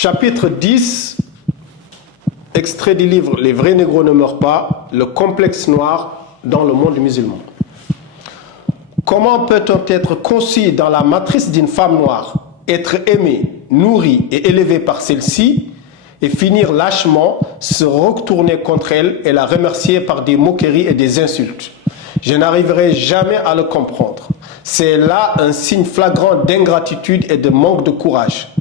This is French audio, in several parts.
Chapitre 10, extrait du livre Les vrais négros ne meurent pas, le complexe noir dans le monde musulman. Comment peut-on être conçu dans la matrice d'une femme noire, être aimé, nourri et élevé par celle-ci, et finir lâchement, se retourner contre elle et la remercier par des moqueries et des insultes? Je n'arriverai jamais à le comprendre. C'est là un signe flagrant d'ingratitude et de manque de courage.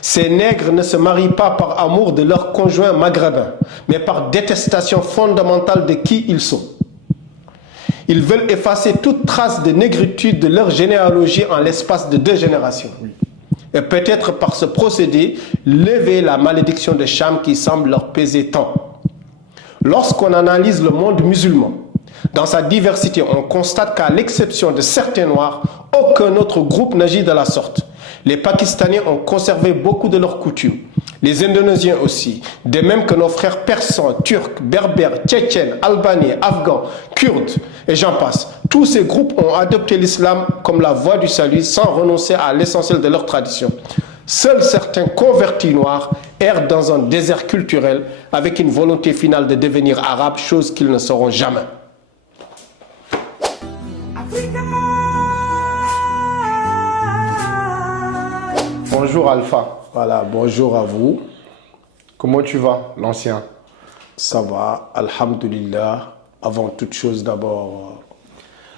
Ces nègres ne se marient pas par amour de leur conjoint maghrébin, mais par détestation fondamentale de qui ils sont. Ils veulent effacer toute trace de négritude de leur généalogie en l'espace de 2 générations. Et peut-être par ce procédé, lever la malédiction de Cham qui semble leur peser tant. Lorsqu'on analyse le monde musulman, dans sa diversité, on constate qu'à l'exception de certains noirs, aucun autre groupe n'agit de la sorte. Les Pakistanais ont conservé beaucoup de leurs coutumes, les Indonésiens aussi, de même que nos frères persans, turcs, berbères, tchétchènes, albanais, afghans, kurdes, et j'en passe. Tous ces groupes ont adopté l'islam comme la voie du salut sans renoncer à l'essentiel de leur tradition. Seuls certains convertis noirs errent dans un désert culturel avec une volonté finale de devenir arabes, chose qu'ils ne seront jamais. Bonjour Alpha. Voilà, bonjour à vous. Comment tu vas, l'ancien? Ça va, alhamdulillah. Avant toute chose, d'abord,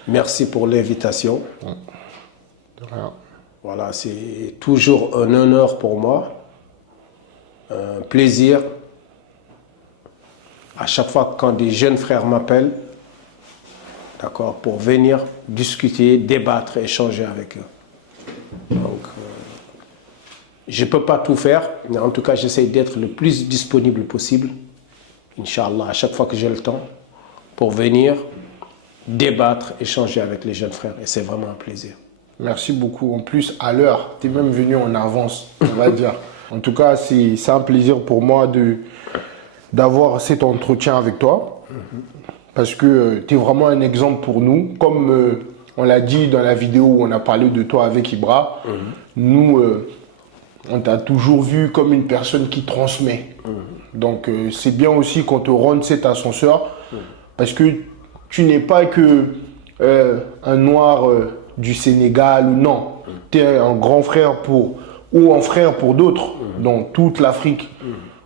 merci pour l'invitation. De rien. Voilà, c'est toujours un honneur pour moi, un plaisir. À chaque fois quand des jeunes frères m'appellent, d'accord, pour venir discuter, débattre, échanger avec eux. Donc, je ne peux pas tout faire, mais en tout cas, j'essaie d'être le plus disponible possible, Inch'Allah, à chaque fois que j'ai le temps, pour venir débattre, échanger avec les jeunes frères. Et c'est vraiment un plaisir. Merci beaucoup. En plus, à l'heure, tu es même venu en avance, on va dire. En tout cas, c'est un plaisir pour moi d'avoir cet entretien avec toi. Parce que tu es vraiment un exemple pour nous. Comme on l'a dit dans la vidéo où on a parlé de toi avec Ibra, nous... on t'a toujours vu comme une personne qui transmet. Donc, c'est bien aussi qu'on te rende cet ascenseur parce que tu n'es pas que un noir du Sénégal ou non. Tu es un grand frère ou un frère pour d'autres dans toute l'Afrique.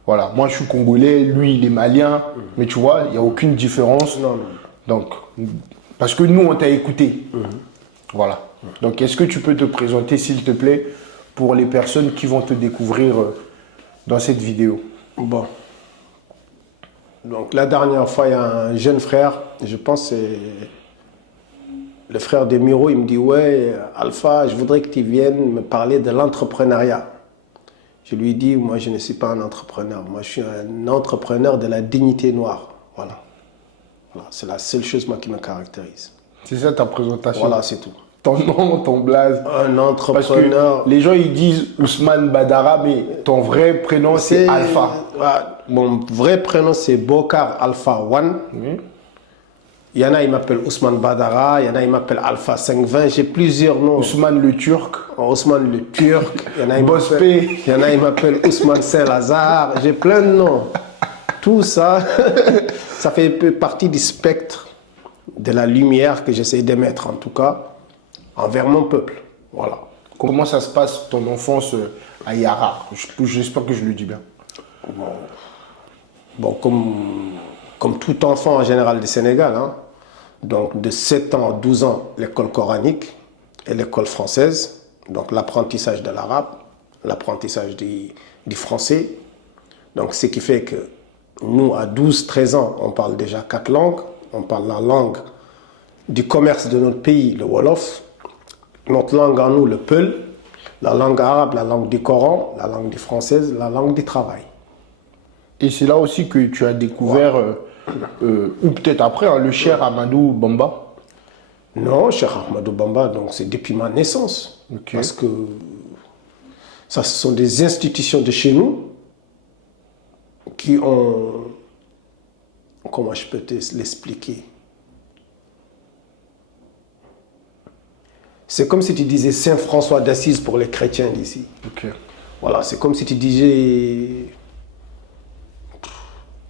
Voilà, moi je suis congolais, lui il est malien, mais tu vois, il n'y a aucune différence. Non. Donc, parce que nous on t'a écouté. Voilà. Donc, est-ce que tu peux te présenter s'il te plaît pour les personnes qui vont te découvrir dans cette vidéo? Bon. Donc, la dernière fois, il y a un jeune frère, je pense que c'est le frère de Miro, il me dit « Ouais, Alpha, je voudrais que tu viennes me parler de l'entrepreneuriat. » Je lui dis « Moi, je ne suis pas un entrepreneur. Moi, je suis un entrepreneur de la dignité noire. » Voilà. C'est la seule chose, moi, qui me caractérise. C'est ça ta présentation? Voilà, c'est tout. Ton nom, ton blaze. Un entrepreneur. Parce que les gens, ils disent Ousmane Badara, mais ton vrai prénom, c'est Alpha. Mon vrai prénom, c'est Bokar Alpha One. Oui. Il y en a, ils m'appellent Ousmane Badara. Il y en a, ils m'appellent Alpha 520. J'ai plusieurs noms. Ousmane le Turc. Ousmane le Turc. Il y en a, Bospé. Il y en a, ils m'appellent Ousmane Saint-Lazare. J'ai plein de noms. Tout ça, ça fait un peu partie du spectre de la lumière que j'essaie d'émettre, en tout cas, envers mon peuple. Voilà. Comment ça se passe ton enfance à Yara? J'espère que je le dis bien. Bon, comme tout enfant en général du Sénégal, hein, donc de 7 ans à 12 ans, l'école coranique et l'école française, donc l'apprentissage de l'arabe, l'apprentissage du français. Donc ce qui fait que nous, à 12-13 ans, on parle déjà 4 langues. On parle la langue du commerce de notre pays, le Wolof. Notre langue en nous, le Peul. La langue arabe, la langue du Coran. La langue du française, la langue du travail. Et c'est là aussi que tu as découvert, ou peut-être après, hein, le cher Amadou Bamba. Non, Cheikh Ahmadou Bamba, donc c'est depuis ma naissance. Okay. Parce que ça, ce sont des institutions de chez nous qui ont... Comment je peux te l'expliquer? C'est comme si tu disais Saint François d'Assise pour les chrétiens d'ici. Okay. Voilà, c'est comme si tu disais,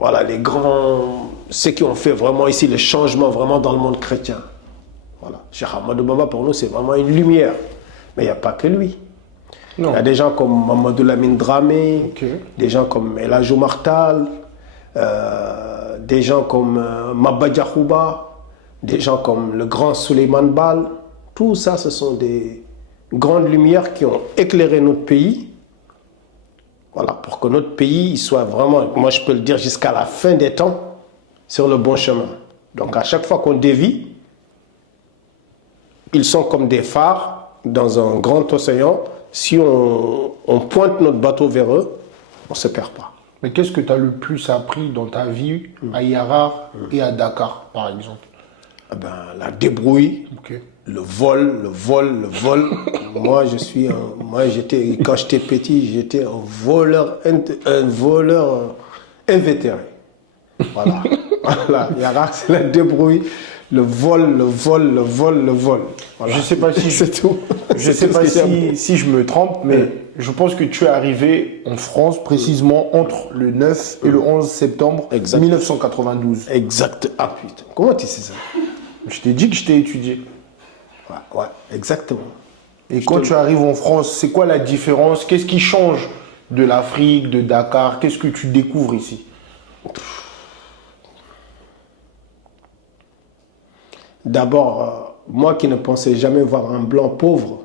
voilà, les grands, ceux qui ont fait vraiment ici le changement vraiment dans le monde chrétien. Voilà, Cheikh Ahmadou Bamba pour nous c'est vraiment une lumière, mais il n'y a pas que lui. Non. Il y a des gens comme Mamadou Lamine Dramé, Ok. des gens comme El Hadj Oumar Tall, des gens comme Maba Diakhouba, des gens comme le grand Souleymane Baal. Tout ça, ce sont des grandes lumières qui ont éclairé notre pays. Voilà, pour que notre pays il soit vraiment, moi je peux le dire jusqu'à la fin des temps, sur le bon chemin. Donc à chaque fois qu'on dévie, ils sont comme des phares dans un grand océan. Si on pointe notre bateau vers eux, on ne se perd pas. Mais qu'est-ce que tu as le plus appris dans ta vie à Yarar et à Dakar, par exemple? Eh ben, la débrouille, Ok. le vol. Moi, quand j'étais petit, j'étais un voleur invétéré. Voilà. Voilà. Yarak, c'est la débrouille, le vol. Voilà. Je sais pas si c'est tout. Je sais pas si je me trompe, mais je pense que tu es arrivé en France précisément entre le 9 et le 11 septembre Exact. 1992. Exact. Ah putain. Comment tu sais ça? Je t'ai dit que je t'ai étudié. Ouais, exactement. Et quand tu arrives en France, c'est quoi la différence? Qu'est-ce qui change de l'Afrique, de Dakar? Qu'est-ce que tu découvres ici? D'abord, moi qui ne pensais jamais voir un blanc pauvre,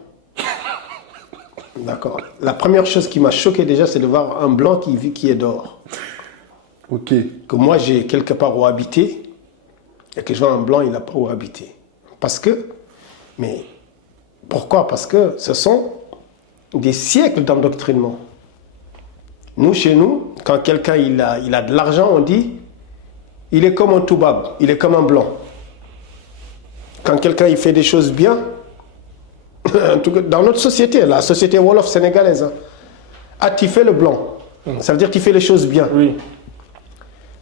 d'accord. La première chose qui m'a choqué déjà, c'est de voir un blanc qui est dehors. Ok. Que moi j'ai quelque part où habiter et que je vois un blanc, il n'a pas où habiter. Mais pourquoi? Parce que ce sont des siècles d'endoctrinement. Nous, chez nous, quand quelqu'un il a de l'argent, on dit il est comme un toubab, il est comme un blanc. Quand quelqu'un il fait des choses bien, en tout cas dans notre société, la société Wolof sénégalaise, tu fais le blanc. Ça veut dire que tu fais les choses bien. Oui.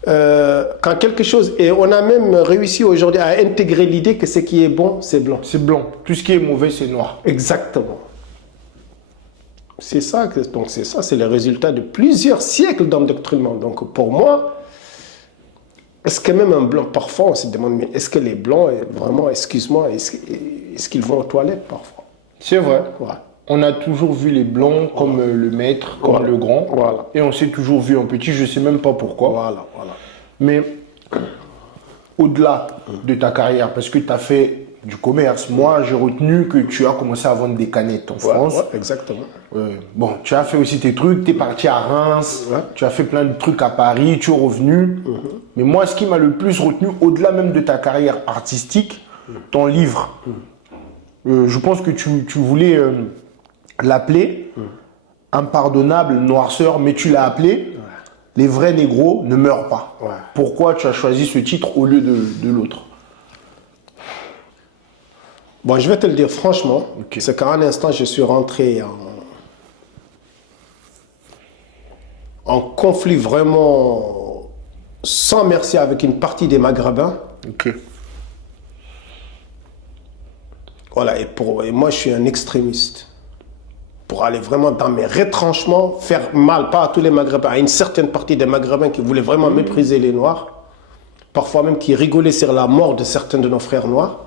Quand quelque chose, et on a même réussi aujourd'hui à intégrer l'idée que ce qui est bon, c'est blanc. C'est blanc. Tout ce qui est mauvais, c'est noir. Exactement. C'est ça, c'est le résultat de plusieurs siècles d'endoctrinement. Donc pour moi, est-ce que même un blanc, parfois on se demande, mais est-ce que les blancs, vraiment, excuse-moi, est-ce qu'ils vont aux toilettes parfois? C'est vrai. Ouais. On a toujours vu les blancs comme le maître, comme Voilà. le grand. Voilà. Et on s'est toujours vu en petit, je ne sais même pas pourquoi. Voilà. Mais au-delà de ta carrière, parce que tu as fait du commerce, moi j'ai retenu que tu as commencé à vendre des canettes en France. Ouais, exactement. Bon, tu as fait aussi tes trucs, tu es parti à Reims, Ouais. tu as fait plein de trucs à Paris, tu es revenu. Mais moi, ce qui m'a le plus retenu, au-delà même de ta carrière artistique, ton livre. Je pense que tu voulais l'appeler Impardonnable noirceur, mais tu l'as appelé Les vrais négros ne meurent pas. Ouais. Pourquoi tu as choisi ce titre au lieu de l'autre? Bon, je vais te le dire franchement, Ok. c'est qu'à un instant, je suis rentré en conflit vraiment sans merci avec une partie des Maghrébins. Ok. Voilà, et moi, je suis un extrémiste. Pour aller vraiment dans mes retranchements, faire mal, pas à tous les Maghrébins, à une certaine partie des Maghrébins qui voulaient vraiment mépriser les Noirs, parfois même qui rigolaient sur la mort de certains de nos frères noirs,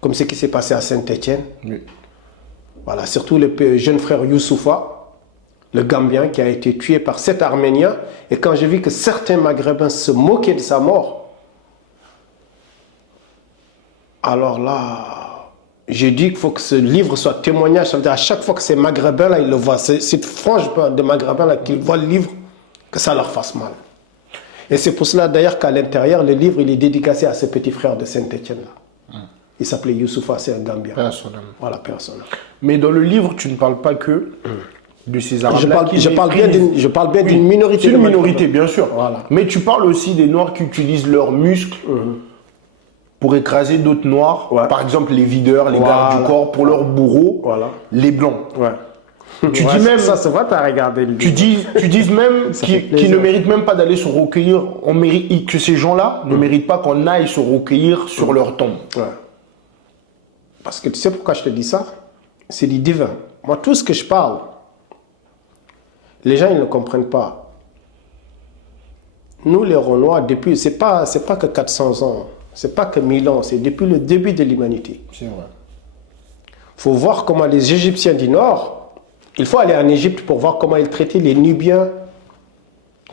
comme ce qui s'est passé à Saint-Étienne. Oui. Voilà, surtout le jeune frère Youssoufa, le Gambien qui a été tué par 7 Arméniens. Et quand j'ai vu que certains Maghrébins se moquaient de sa mort, alors là, j'ai dit qu'il faut que ce livre soit témoignage. Ça veut dire à chaque fois que ces Maghrébins-là, ils le voient, cette frange de Maghrébins-là, qu'ils voient le livre, que ça leur fasse mal. Et c'est pour cela d'ailleurs qu'à l'intérieur, le livre, il est dédicacé à ce petit frère de Saint-Étienne-là. Il s'appelait Youssoufa, c'est un Gambien. Personnellement. Voilà, personne. Mais dans le livre, tu ne parles pas que de ces Arabes. Je parle bien d'une minorité. C'est une de minorité, Maghrébins. bien sûr. Voilà. Mais tu parles aussi des Noirs qui utilisent leurs muscles pour écraser d'autres Noirs. Ouais. Par exemple, les videurs, les gardes du Voilà. corps, pour leurs bourreaux, Voilà. les Blancs. Ouais. Tu Ouais, dis même, ça, c'est vrai, t'as regardé le tu dis même Ça fait qu'ils plaisir. ne méritent même pas d'aller se recueillir. On mérite, que ces gens-là ne méritent pas qu'on aille se recueillir sur leur tombe. Ouais. Parce que tu sais pourquoi je te dis ça? C'est du divin. Moi, tout ce que je parle, Les gens, ils ne comprennent pas. Nous, les Renois, depuis, c'est pas que 400 ans, c'est pas que 1000 ans, c'est depuis le début de l'humanité. C'est vrai. Il faut voir comment les Égyptiens du Nord, il faut aller en Égypte pour voir comment ils traitaient les Nubiens,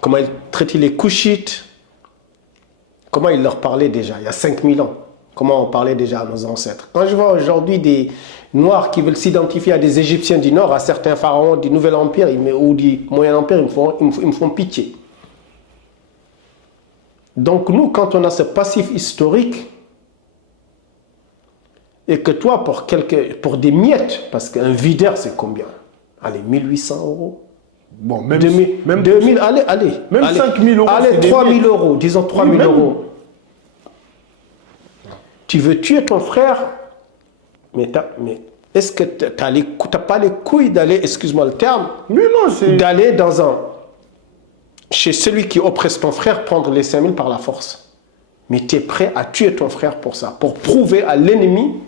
comment ils traitaient les Couchites, comment ils leur parlaient déjà, il y a 5000 ans, comment on parlait déjà à nos ancêtres. Quand je vois aujourd'hui des Noirs qui veulent s'identifier à des Égyptiens du Nord, à certains pharaons du Nouvel Empire ou du Moyen Empire, ils me font pitié. Donc nous, quand on a ce passif historique, et que toi, pour des miettes, parce qu'un videur, c'est combien? Allez, 1800 euros. Bon, même 2000, allez. Même allez, 5000 euros. Allez, 3000 euros, disons 3000 euros. Tu veux tuer ton frère, mais est-ce que tu n'as pas les couilles d'aller, excuse-moi le terme, d'aller chez celui qui oppresse ton frère, prendre les 5000 par la force. Mais tu es prêt à tuer ton frère pour ça, pour prouver à l'ennemi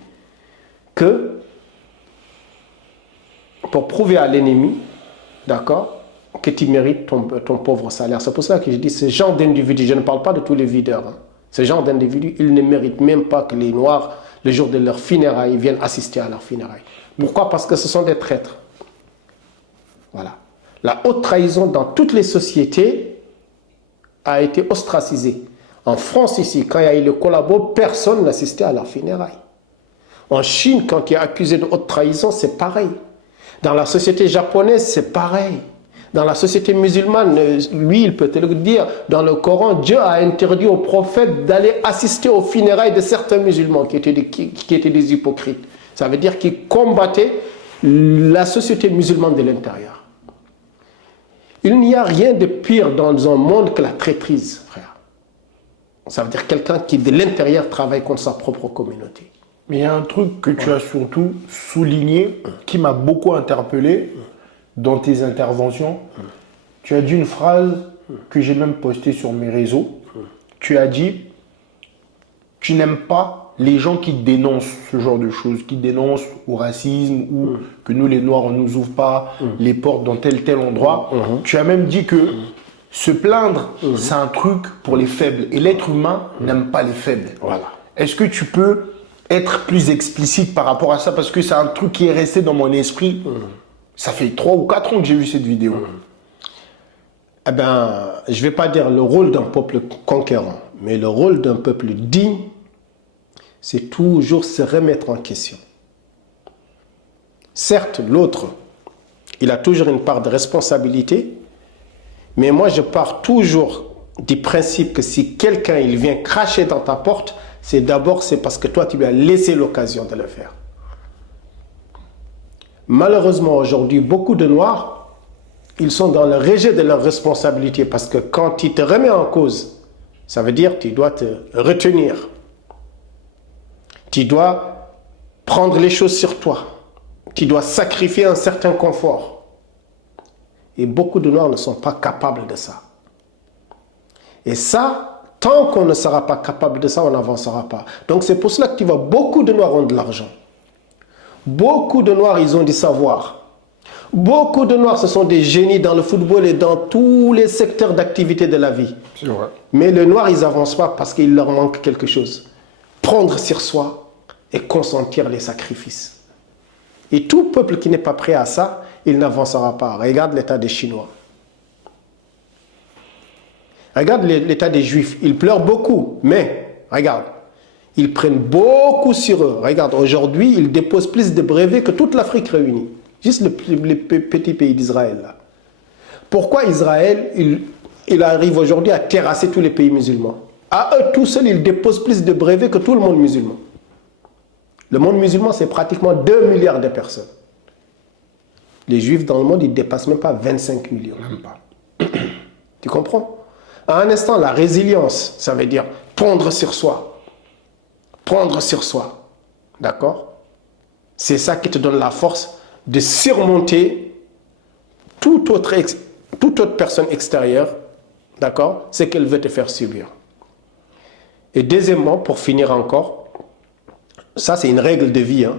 d'accord, que tu mérites ton pauvre salaire. C'est pour ça que je dis, ce genre d'individus, je ne parle pas de tous les videurs, hein, ce genre d'individus, ils ne méritent même pas que les Noirs, le jour de leur funérailles, viennent assister à leurs funérailles. Pourquoi? Parce que ce sont des traîtres. Voilà. La haute trahison dans toutes les sociétés a été ostracisée. En France ici, quand il y a eu le collabo, personne n'assistait à leurs funérailles. En Chine, quand il est accusé de haute trahison, c'est pareil. Dans la société japonaise, c'est pareil. Dans la société musulmane, lui, il peut te le dire, dans le Coran, Dieu a interdit aux prophètes d'aller assister aux funérailles de certains musulmans qui étaient des hypocrites. Ça veut dire qu'ils combattaient la société musulmane de l'intérieur. Il n'y a rien de pire dans un monde que la traîtrise, frère. Ça veut dire quelqu'un qui, de l'intérieur, travaille contre sa propre communauté. Mais il y a un truc que tu as surtout souligné, qui m'a beaucoup interpellé dans tes interventions. Tu as dit une phrase que j'ai même postée sur mes réseaux. Tu as dit, tu n'aimes pas les gens qui dénoncent ce genre de choses, qui dénoncent au racisme ou que nous les Noirs, on ne nous ouvre pas les portes dans tel endroit. Tu as même dit que se plaindre, c'est un truc pour les faibles. Et l'être humain n'aime pas les faibles. Voilà. Est-ce que tu peux être plus explicite par rapport à ça? Parce que c'est un truc qui est resté dans mon esprit. Ça fait 3 ou 4 ans que j'ai vu cette vidéo. Eh bien, je ne vais pas dire le rôle d'un peuple conquérant, mais le rôle d'un peuple digne, c'est toujours se remettre en question. Certes, l'autre, il a toujours une part de responsabilité, mais moi, je pars toujours du principe que si quelqu'un il vient cracher dans ta porte, c'est parce que toi, tu lui as laissé l'occasion de le faire. Malheureusement, aujourd'hui, beaucoup de Noirs, ils sont dans le rejet de leurs responsabilités parce que quand tu te remets en cause, ça veut dire que tu dois te retenir. Tu dois prendre les choses sur toi. Tu dois sacrifier un certain confort. Et beaucoup de Noirs ne sont pas capables de ça. Et ça, tant qu'on ne sera pas capable de ça, on n'avancera pas. Donc c'est pour cela que tu vois, beaucoup de Noirs ont de l'argent. Beaucoup de Noirs, ils ont du savoir. Beaucoup de Noirs, ce sont des génies dans le football et dans tous les secteurs d'activité de la vie. C'est vrai. Mais les Noirs, ils n'avancent pas parce qu'il leur manque quelque chose. Prendre sur soi et consentir les sacrifices. Et tout peuple qui n'est pas prêt à ça, il n'avancera pas. Regarde l'état des Chinois. Regarde l'état des Juifs. Ils pleurent beaucoup, mais regarde, ils prennent beaucoup sur eux. Regarde, aujourd'hui, ils déposent plus de brevets que toute l'Afrique réunie. Juste le petit pays d'Israël. Là. Pourquoi Israël, il arrive aujourd'hui à terrasser tous les pays musulmans? À eux tout seuls, ils déposent plus de brevets que tout le monde musulman. Le monde musulman, c'est pratiquement 2 milliards de personnes. Les Juifs dans le monde, ils ne dépassent même pas 25 millions. Même pas. Tu comprends? À un instant, la résilience, ça veut dire prendre sur soi. Prendre sur soi. D'accord? C'est ça qui te donne la force de surmonter toute autre personne extérieure, d'accord? C'est qu'elle veut te faire subir. Et deuxièmement, pour finir encore, ça c'est une règle de vie. Hein.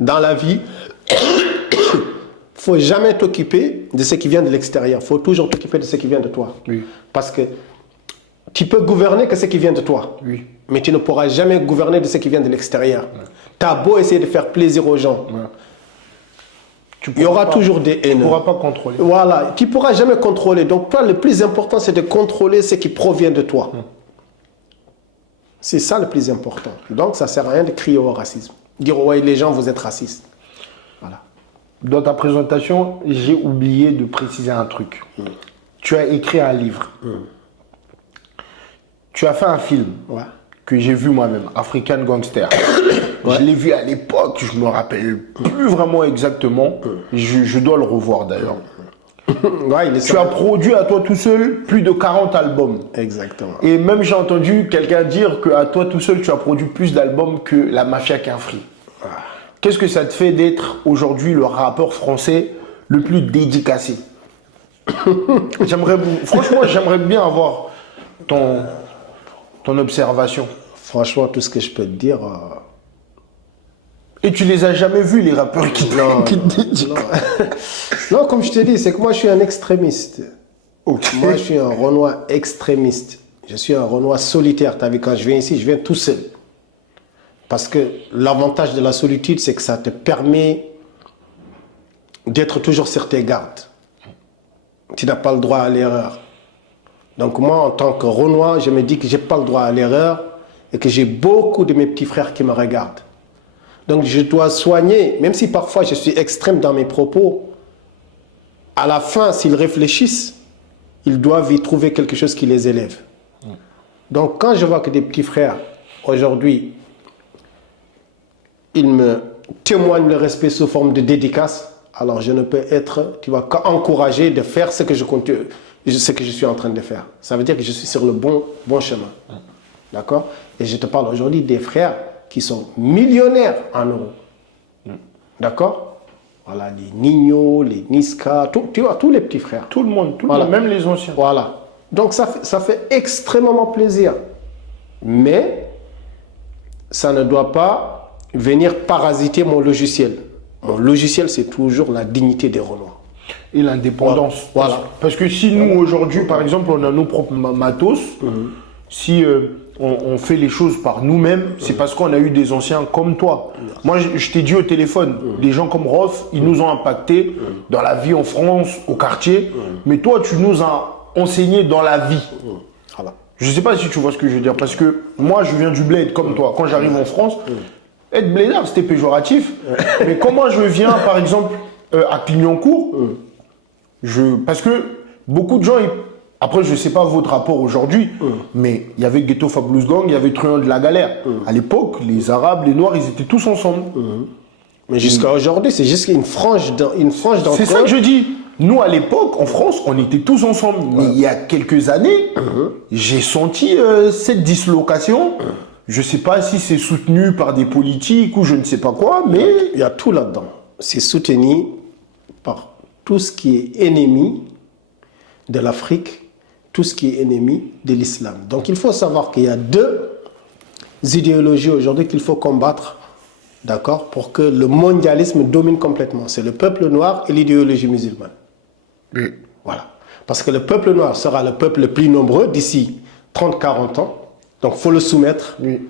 Dans la vie, faut jamais t'occuper de ce qui vient de l'extérieur. Il faut toujours t'occuper de ce qui vient de toi. Oui. Parce que tu peux gouverner que ce qui vient de toi. Oui. Mais tu ne pourras jamais gouverner de ce qui vient de l'extérieur. Tu as beau essayer de faire plaisir aux gens. Il y aura toujours des haineux. Tu ne pourras pas contrôler. Voilà, tu ne pourras jamais contrôler. Donc toi, le plus important, c'est de contrôler ce qui provient de toi. C'est ça le plus important. Donc ça ne sert à rien de crier au racisme. Dire, ouais, les gens, vous êtes racistes. Voilà. Dans ta présentation, j'ai oublié de préciser un truc. Tu as écrit un livre. Tu as fait un film que j'ai vu moi-même, African Gangster. Je l'ai vu à l'époque, je ne me rappelle plus vraiment exactement. Je dois le revoir d'ailleurs. Tu as produit à toi tout seul plus de 40 albums. Exactement. Et même j'ai entendu quelqu'un dire qu'à toi tout seul, tu as produit plus d'albums que la Mafia Qu'un Free. Qu'est-ce que ça te fait d'être aujourd'hui le rappeur français le plus dédicacé? Franchement, j'aimerais bien avoir ton observation. Franchement, tout ce que je peux te dire... Et tu les as jamais vus, les rappeurs qui te dédicacent? Non, comme je te dis, c'est que moi, je suis un extrémiste. Okay. Moi, je suis un Renoir extrémiste. Je suis un Renoir solitaire. Tu as vu, quand je viens ici, je viens tout seul. Parce que l'avantage de la solitude, c'est que ça te permet d'être toujours sur tes gardes. Tu n'as pas le droit à l'erreur. Donc moi, en tant que Renoir, je me dis que je n'ai pas le droit à l'erreur et que j'ai beaucoup de mes petits frères qui me regardent. Donc je dois soigner, même si parfois je suis extrême dans mes propos, à la fin, s'ils réfléchissent, ils doivent y trouver quelque chose qui les élève. Donc quand je vois que des petits frères, aujourd'hui, ils me témoignent le respect sous forme de dédicace, alors je ne peux être, tu vois, qu'encouragé de faire ce que je suis en train de faire. Ça veut dire que je suis sur le bon chemin. D'accord? Et je te parle aujourd'hui des frères qui sont millionnaires en euros. D'accord? Voilà, les Nino, les Niska, tu vois, tous les petits frères. Tout le monde, même les anciens. Voilà. Donc ça fait extrêmement plaisir. Mais ça ne doit pas venir parasiter mon logiciel. Mon logiciel, c'est toujours la dignité des Renois. Et l'indépendance. Voilà. Parce que si nous, aujourd'hui, par exemple, on a nos propres matos, si on fait les choses par nous-mêmes, c'est parce qu'on a eu des anciens comme toi. Moi, je t'ai dit au téléphone, des gens comme Rof, ils nous ont impactés dans la vie en France, au quartier. Mais toi, tu nous as enseigné dans la vie. Voilà. Je ne sais pas si tu vois ce que je veux dire. Parce que moi, je viens du bled comme toi. Quand j'arrive en France, être blédard, c'était péjoratif. Mais comment je viens, par exemple, à Clignancourt, parce que beaucoup de gens... Après, je ne sais pas votre rapport aujourd'hui, mais il y avait Ghetto Fabulous Gang, il y avait Truand de la Galère. À l'époque, les Arabes, les Noirs, ils étaient tous ensemble. Mais jusqu'à aujourd'hui, c'est juste une frange d'entre eux. C'est ça que je dis. Nous, à l'époque, en France, on était tous ensemble. Mais il y a quelques années, j'ai senti cette dislocation. Je ne sais pas si c'est soutenu par des politiques ou je ne sais pas quoi, mais... Il y a tout là-dedans. C'est soutenu par tout ce qui est ennemi de l'Afrique, tout ce qui est ennemi de l'islam. Donc il faut savoir qu'il y a deux idéologies aujourd'hui qu'il faut combattre, d'accord, pour que le mondialisme domine complètement. C'est le peuple noir et l'idéologie musulmane. Oui. Voilà. Parce que le peuple noir sera le peuple le plus nombreux d'ici 30-40 ans. Donc il faut le soumettre. Oui.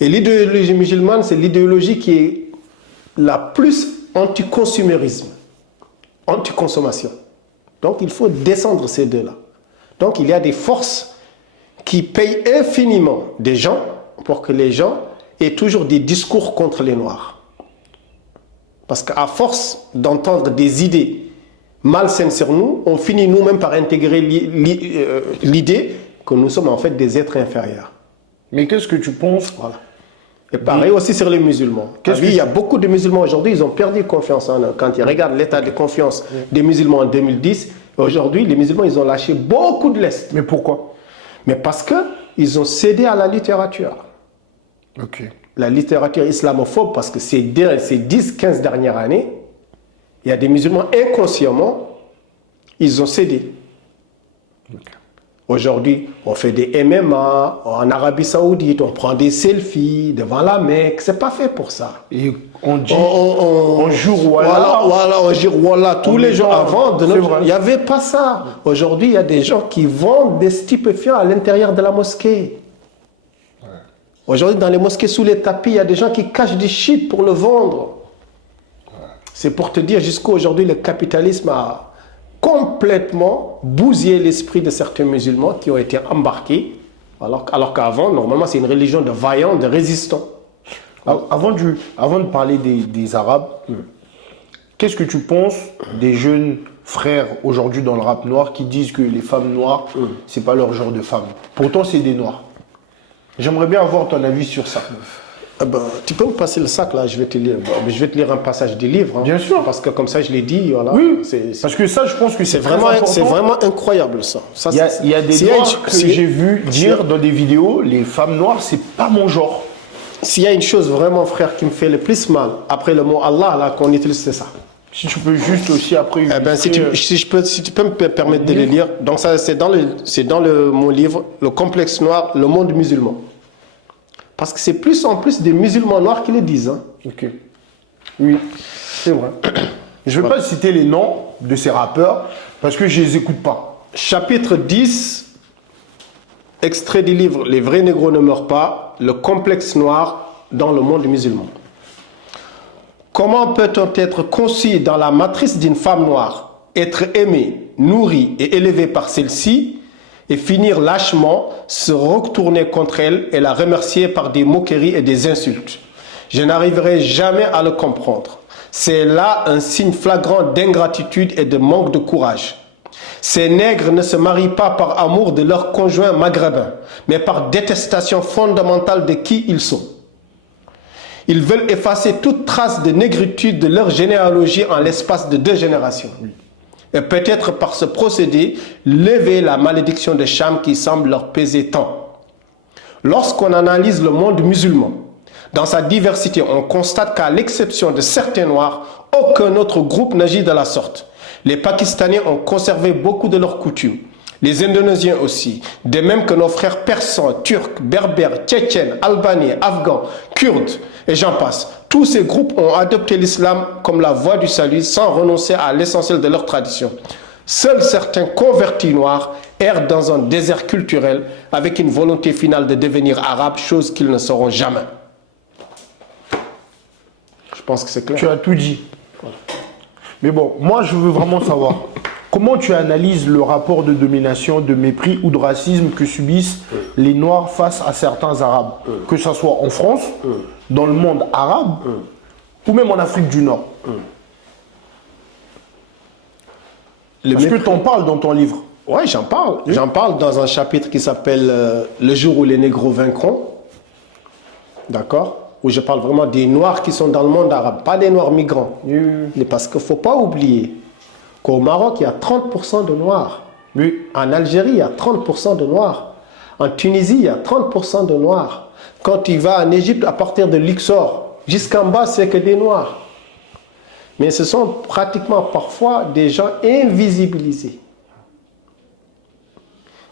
Et l'idéologie musulmane, c'est l'idéologie qui est la plus anti-consumérisme, anti-consommation. Donc il faut descendre ces deux-là. Donc il y a des forces qui payent infiniment des gens pour que les gens aient toujours des discours contre les Noirs. Parce qu'à force d'entendre des idées malsaines sur nous, on finit nous-mêmes par intégrer l'idée que nous sommes en fait des êtres inférieurs. Mais qu'est-ce que tu penses? Voilà. Et pareil aussi sur les musulmans. Il y a beaucoup de musulmans aujourd'hui, ils ont perdu confiance en eux. Quand ils regardent l'état de confiance des musulmans en 2010, aujourd'hui, les musulmans, ils ont lâché beaucoup de l'Est. Mais pourquoi? Mais parce qu'ils ont cédé à la littérature. Ok. La littérature islamophobe, parce que ces 10-15 dernières années, il y a des musulmans inconsciemment, ils ont cédé. Okay. Aujourd'hui, on fait des MMA en Arabie Saoudite, on prend des selfies devant la Mecque. C'est pas fait pour ça. Et on dit, on jure Wallah. Voilà, on jure Wallah tous les jours. Avant, il n'y avait pas ça. Aujourd'hui, il y a des gens qui vendent des stupéfiants à l'intérieur de la mosquée. Ouais. Aujourd'hui, dans les mosquées, sous les tapis, il y a des gens qui cachent du shit pour le vendre. Ouais. C'est pour te dire jusqu'à aujourd'hui, le capitalisme a complètement bousillé l'esprit de certains musulmans qui ont été embarqués, alors qu'avant, normalement, c'est une religion de vaillants, de résistants. Avant de parler des Arabes, qu'est-ce que tu penses des jeunes frères aujourd'hui dans le rap noir qui disent que les femmes noires, c'est pas leur genre de femmes? Pourtant, c'est des noirs. J'aimerais bien avoir ton avis sur ça. Tu peux me passer le sac là, je vais te lire un passage du livre. Hein, bien sûr. Parce que comme ça je l'ai dit, voilà. Oui, parce que ça je pense que c'est vraiment incroyable ça. Il y a des noirs que j'ai vu dire dans des vidéos, les femmes noires c'est pas mon genre. S'il y a une chose vraiment frère qui me fait le plus mal, après le mot Allah là qu'on utilise, c'est ça. Si tu peux juste aussi après... si tu peux me permettre de le lire, donc ça c'est dans mon livre, Le complexe noir, le monde musulman. Parce que c'est plus en plus des musulmans noirs qui le disent. Hein. Ok. Oui, c'est vrai. Je ne vais pas citer les noms de ces rappeurs parce que je ne les écoute pas. Chapitre 10, extrait du livre Les vrais négros ne meurent pas, le complexe noir dans le monde musulman. Comment peut-on être conçu dans la matrice d'une femme noire, être aimé, nourri et élevé par celle-ci et finir lâchement, se retourner contre elle et la remercier par des moqueries et des insultes? Je n'arriverai jamais à le comprendre. C'est là un signe flagrant d'ingratitude et de manque de courage. Ces nègres ne se marient pas par amour de leur conjoint maghrébin, mais par détestation fondamentale de qui ils sont. Ils veulent effacer toute trace de négritude de leur généalogie en l'espace de 2 générations. Et peut-être par ce procédé, lever la malédiction de Cham qui semble leur peser tant. Lorsqu'on analyse le monde musulman, dans sa diversité, on constate qu'à l'exception de certains noirs, aucun autre groupe n'agit de la sorte. Les Pakistanais ont conservé beaucoup de leurs coutumes. Les Indonésiens aussi, de même que nos frères persans, turcs, berbères, tchétchènes, albanais, afghans, kurdes, et j'en passe. Tous ces groupes ont adopté l'islam comme la voie du salut sans renoncer à l'essentiel de leur tradition. Seuls certains convertis noirs errent dans un désert culturel avec une volonté finale de devenir arabes, chose qu'ils ne sauront jamais. Je pense que c'est clair. Tu as tout dit. Mais bon, moi je veux vraiment savoir comment tu analyses le rapport de domination, de mépris ou de racisme que subissent les Noirs face à certains Arabes, que ce soit en France, dans le monde arabe ou même en Afrique du Nord. Est-ce que tu en parles dans ton livre? Oui, j'en parle. Oui. J'en parle dans un chapitre qui s'appelle Le jour où les négros vaincront. D'accord? Où je parle vraiment des Noirs qui sont dans le monde arabe, pas des Noirs migrants. Parce qu'il ne faut pas oublier qu'au Maroc, il y a 30% de Noirs. En Algérie, il y a 30% de Noirs. En Tunisie, il y a 30% de Noirs. Quand tu vas en Égypte, à partir de Luxor, jusqu'en bas, c'est que des Noirs. Mais ce sont pratiquement parfois des gens invisibilisés.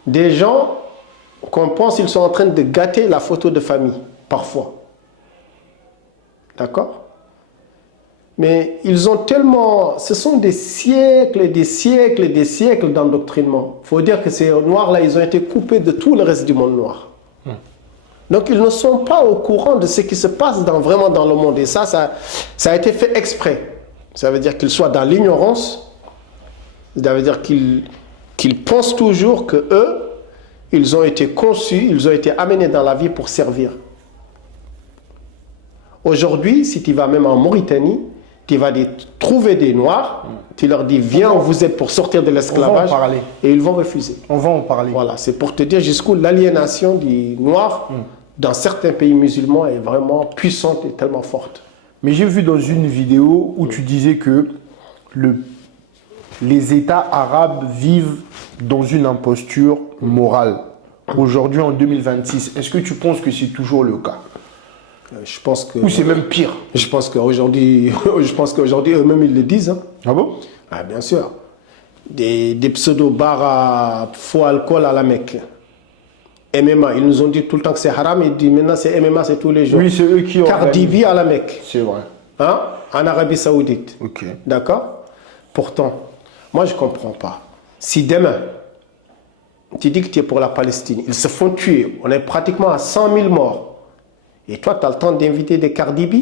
Des gens qu'on pense qu'ils sont en train de gâter la photo de famille, parfois. D'accord? Mais ils ont tellement... Ce sont des siècles et des siècles et des siècles d'endoctrinement. Il faut dire que ces Noirs-là, ils ont été coupés de tout le reste du monde noir. Donc ils ne sont pas au courant de ce qui se passe vraiment dans le monde. Et ça a été fait exprès. Ça veut dire qu'ils soient dans l'ignorance. Ça veut dire qu'ils pensent toujours que eux, ils ont été conçus, ils ont été amenés dans la vie pour servir. Aujourd'hui, si tu vas même en Mauritanie, tu vas trouver des Noirs, tu leur dis viens, on vous aide pour sortir de l'esclavage, et ils vont refuser. On va en parler. Voilà, c'est pour te dire jusqu'où l'aliénation du Noir dans certains pays musulmans est vraiment puissante et tellement forte. Mais j'ai vu dans une vidéo où tu disais que les États arabes vivent dans une imposture morale. Aujourd'hui, en 2026, est-ce que tu penses que c'est toujours le cas? Je pense que... Ou c'est même pire? Je pense qu'aujourd'hui eux-mêmes, ils le disent. Hein. Ah bon? Ah, bien sûr. des pseudo-bars à faux alcool à la Mecque. MMA, ils nous ont dit tout le temps que c'est haram, ils disent maintenant c'est MMA, c'est tous les jours. Oui, c'est eux qui ont. Cardi B à la Mecque. C'est vrai. Hein? En Arabie Saoudite. Ok. D'accord? Pourtant, moi je ne comprends pas. Si demain, tu dis que tu es pour la Palestine, ils se font tuer, on est pratiquement à 100 000 morts, et toi tu as le temps d'inviter des Cardi B?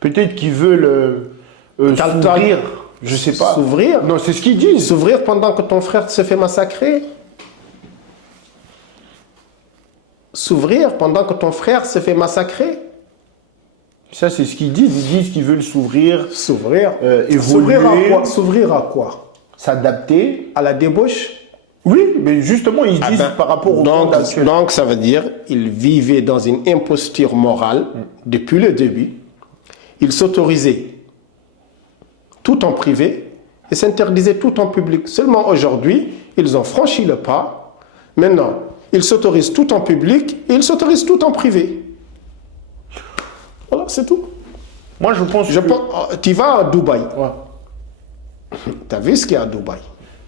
Peut-être qu'ils veulent s'ouvrir. Je sais pas. S'ouvrir? Non, c'est ce qu'ils disent. S'ouvrir pendant que ton frère se fait massacrer? S'ouvrir pendant que ton frère se fait massacrer? Ça, c'est ce qu'ils disent. Ils disent qu'ils veulent s'ouvrir, S'ouvrir? évoluer. S'ouvrir à quoi? S'ouvrir à quoi? S'adapter. À la débauche? Oui, mais justement, ils disent par rapport au monde actuel. Donc, ça veut dire qu'ils vivaient dans une imposture morale depuis le début. Ils s'autorisaient tout en privé et s'interdisaient tout en public. Seulement aujourd'hui, ils ont franchi le pas. Maintenant, ils s'autorisent tout en public et ils s'autorisent tout en privé. Voilà, c'est tout. Moi, je pense que... Tu vas à Dubaï. Ouais. Tu as vu ce qu'il y a à Dubaï?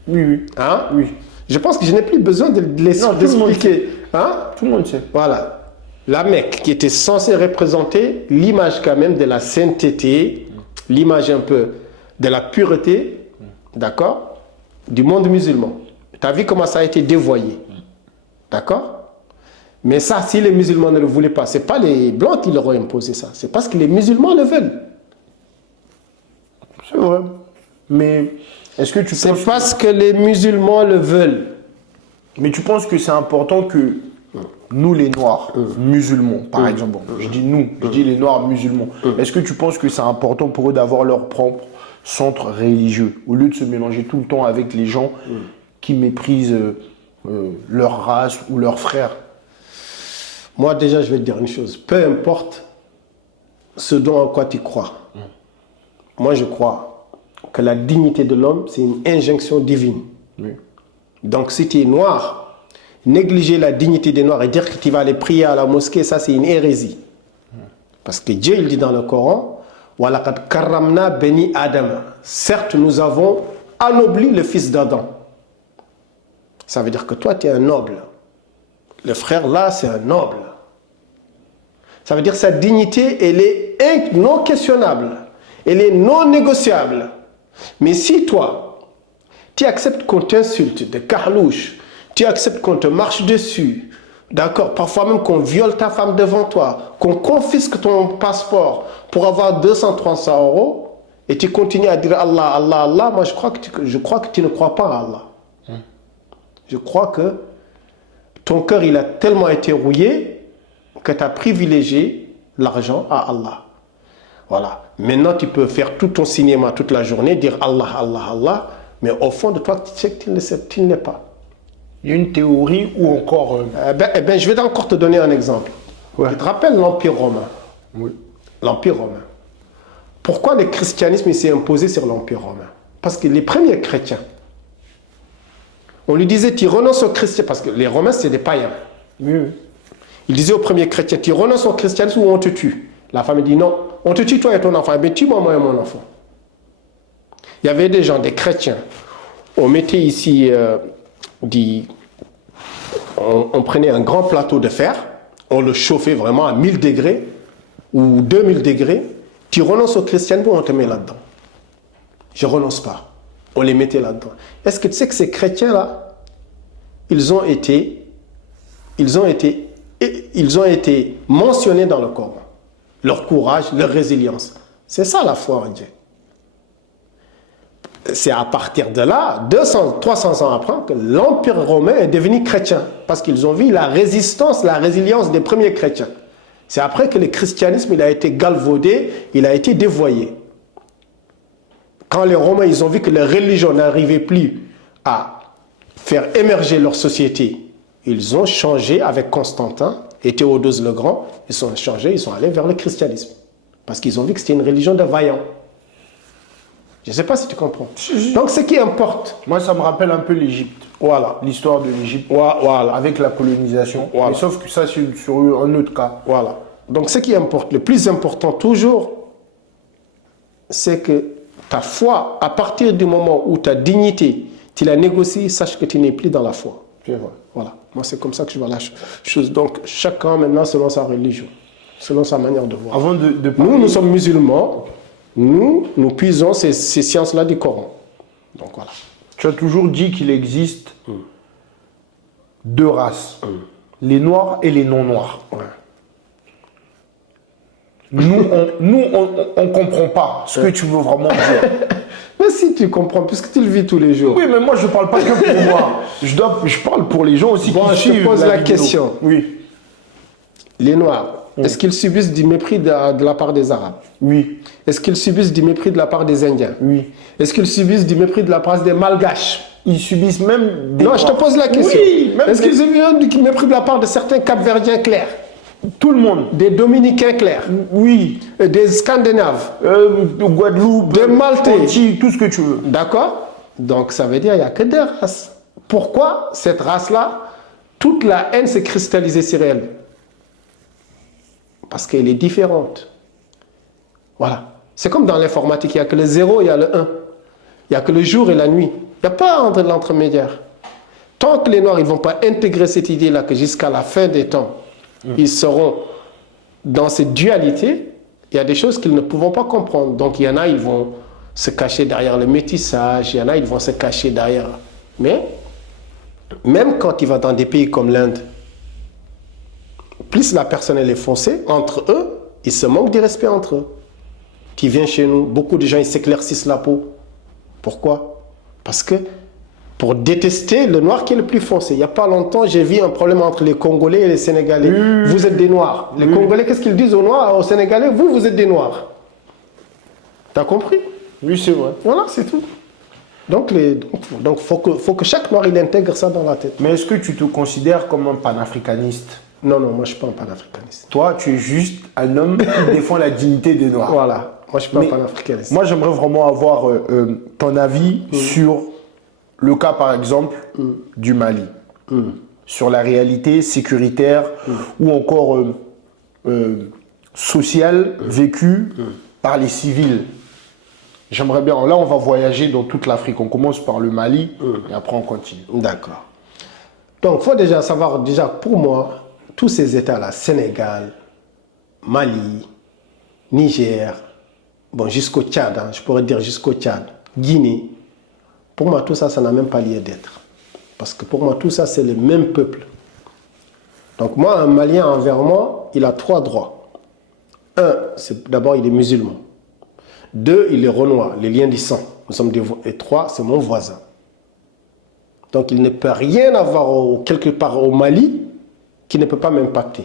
Oui, oui. Hein? Oui. Je pense que je n'ai plus besoin de Non, tout le monde l'expliquer. Hein? Tout le monde sait. Voilà. La Mecque, qui était censée représenter l'image quand même de la sainteté, l'image un peu de la pureté, d'accord, du monde musulman. Tu as vu comment ça a été dévoyé. D'accord? Mais ça, si les musulmans ne le voulaient pas, ce n'est pas les blancs qui leur ont imposé ça. C'est parce que les musulmans le veulent. C'est vrai. Mais est-ce que tu C'est penses... parce que les musulmans le veulent. Mais tu penses que c'est important que nous, les Noirs musulmans, par exemple, je dis nous, je dis les Noirs musulmans, est-ce que tu penses que c'est important pour eux d'avoir leur propre centre religieux, au lieu de se mélanger tout le temps avec les gens qui méprisent leur race ou leurs frères? Moi, déjà, je vais te dire une chose. Peu importe ce dont en quoi tu crois. Moi, je crois que la dignité de l'homme, c'est une injonction divine. Oui. Donc, si tu es noir, négliger la dignité des noirs et dire que tu vas aller prier à la mosquée, ça, c'est une hérésie. Parce que Dieu, il dit dans le Coran, « Walaqad karramna beni Adam » Certes, nous avons anobli le fils d'Adam. Ça veut dire que toi, tu es un noble. Le frère, là, c'est un noble. Ça veut dire que sa dignité, elle est non questionnable. Elle est non négociable. Mais si toi, tu acceptes qu'on t'insulte de carlouche, tu acceptes qu'on te marche dessus, d'accord, parfois même qu'on viole ta femme devant toi, qu'on confisque ton passeport pour avoir 200-300 euros, et tu continues à dire Allah, Allah, Allah, moi je crois que tu ne crois pas à Allah. Je crois que ton cœur, il a tellement été rouillé que tu as privilégié l'argent à Allah. Voilà. Maintenant, tu peux faire tout ton cinéma toute la journée, dire Allah, Allah, Allah, mais au fond de toi, tu sais que tu ne l'es pas. Il y a une théorie ou encore... Je vais encore te donner un exemple. Ouais. Tu te rappelles l'Empire romain? Oui. L'Empire romain. Pourquoi le christianisme s'est imposé sur l'Empire romain? Parce que les premiers chrétiens, on lui disait, tu renonces au christianisme, parce que les Romains, c'est des païens. Oui, oui. Il disait aux premiers chrétiens, tu renonces au christianisme ou on te tue. La femme dit, non, on te tue toi et ton enfant. Eh bien, tue-moi, moi et mon enfant. Il y avait des gens, des chrétiens. On mettait ici, on prenait un grand plateau de fer, on le chauffait vraiment à 1000 degrés ou 2000 degrés. Tu renonces au christianisme ou on te met là-dedans? Je renonce pas. On les mettait là-dedans. Est-ce que tu sais que ces chrétiens-là, ils ont été mentionnés dans le Coran. Leur courage, leur résilience. C'est ça la foi en Dieu. C'est à partir de là, 200, 300 ans après, que l'Empire romain est devenu chrétien. Parce qu'ils ont vu la résistance, la résilience des premiers chrétiens. C'est après que le christianisme il a été galvaudé, il a été dévoyé. Quand les Romains ils ont vu que la religion n'arrivait plus à faire émerger leur société, ils ont changé avec Constantin et Théodose le Grand, ils ont changé, ils sont allés vers le christianisme. Parce qu'ils ont vu que c'était une religion de vaillants. Je ne sais pas si tu comprends. Donc ce qui importe. Moi, ça me rappelle un peu l'Égypte. Voilà. L'histoire de l'Égypte. Voilà. Avec la colonisation. Voilà. Mais sauf que ça, c'est sur un autre cas. Voilà. Donc ce qui importe, le plus important toujours, c'est que ta foi, à partir du moment où ta dignité, tu la négocies, sache que tu n'es plus dans la foi. C'est vrai. Voilà, moi c'est comme ça que je vois la chose. Donc chacun maintenant selon sa religion, selon sa manière de voir. Avant de parler... Nous sommes musulmans, nous puisons ces sciences-là du Coran. Donc voilà. Tu as toujours dit qu'il existe deux races, les noirs et les non-noirs. Ouais. Nous, on comprend pas ce que tu veux vraiment dire. Mais si tu comprends, puisque tu le vis tous les jours. Oui, mais moi, je parle pas que pour moi. Je parle pour les gens aussi Bon, qui je te suivent pose la vidéo. question. Oui. Les Noirs, est-ce qu'ils subissent du mépris de la part des Arabes? Oui. Est-ce qu'ils subissent du mépris de la part des Indiens? Oui. Est-ce qu'ils subissent du mépris de la part des Malgaches? Ils subissent même des... Non, je te pose la question. Oui, même est-ce qu'ils subissent du mépris de la part de certains Capverdiens clairs? tout le monde. Des Dominicains clairs? Oui. Des Scandinaves? Guadeloupe, Des Maltais? Antilles, tout ce que tu veux. D'accord? Donc ça veut dire qu'il n'y a que deux races. Pourquoi cette race-là, toute la haine s'est cristallisée sur elle? Parce qu'elle est différente. Voilà. C'est comme dans l'informatique, il n'y a que le 0, il y a le 1. Il n'y a que le jour et la nuit. Il n'y a pas l'entremédiaire. Tant que les Noirs ne vont pas intégrer cette idée-là, que jusqu'à la fin des temps, ils seront dans cette dualité, il y a des choses qu'ils ne pourront pas comprendre. Donc il y en a, ils vont se cacher derrière le métissage, il y en a, ils vont se cacher derrière. Mais, même quand il va dans des pays comme l'Inde, plus la personne elle est foncée, entre eux, ils se manquent de respect entre eux. Tu viens chez nous, beaucoup de gens ils s'éclaircissent la peau. Pourquoi? Parce que pour détester le noir qui est le plus foncé. Il n'y a pas longtemps, j'ai vu un problème entre les Congolais et les Sénégalais. Vous êtes des Noirs. Les Congolais, qu'est-ce qu'ils disent aux Noirs, aux Sénégalais? Vous êtes des Noirs. T'as compris? Oui, c'est vrai. Voilà, c'est tout. Donc, faut que chaque Noir il intègre ça dans la tête. Mais est-ce que tu te considères comme un panafricaniste? Non, moi je ne suis pas un panafricaniste. Toi, tu es juste un homme qui défend la dignité des Noirs. Voilà, moi je ne suis pas un panafricaniste. Moi, j'aimerais vraiment avoir ton avis sur le cas, par exemple, du Mali. Sur la réalité sécuritaire ou encore sociale vécue par les civils. J'aimerais bien, là on va voyager dans toute l'Afrique, on commence par le Mali et après on continue. D'accord. Donc il faut déjà savoir, pour moi, tous ces États-là, Sénégal, Mali, Niger, bon jusqu'au Tchad, je pourrais dire jusqu'au Tchad, Guinée, pour moi tout ça, ça n'a même pas lieu d'être. Parce que pour moi tout ça c'est le même peuple. Donc moi, un Malien envers moi, il a 3 droits. 1, c'est d'abord il est musulman. 2, il est renois, les liens du sang. Nous sommes et 3, c'est mon voisin. Donc il ne peut rien avoir quelque part au Mali qui ne peut pas m'impacter.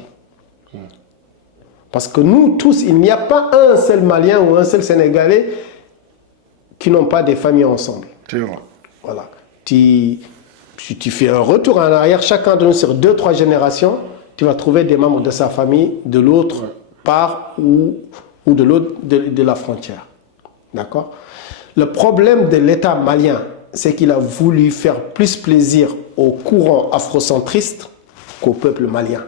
Parce que nous tous, il n'y a pas un seul Malien ou un seul Sénégalais qui n'ont pas des familles ensemble. C'est vrai. Voilà. Tu fais un retour en arrière, chacun de nous sur 2-3 générations, tu vas trouver des membres de sa famille de l'autre part ou de l'autre de la frontière. D'accord? Le problème de l'État malien, c'est qu'il a voulu faire plus plaisir au courant afrocentriste qu'au peuple malien.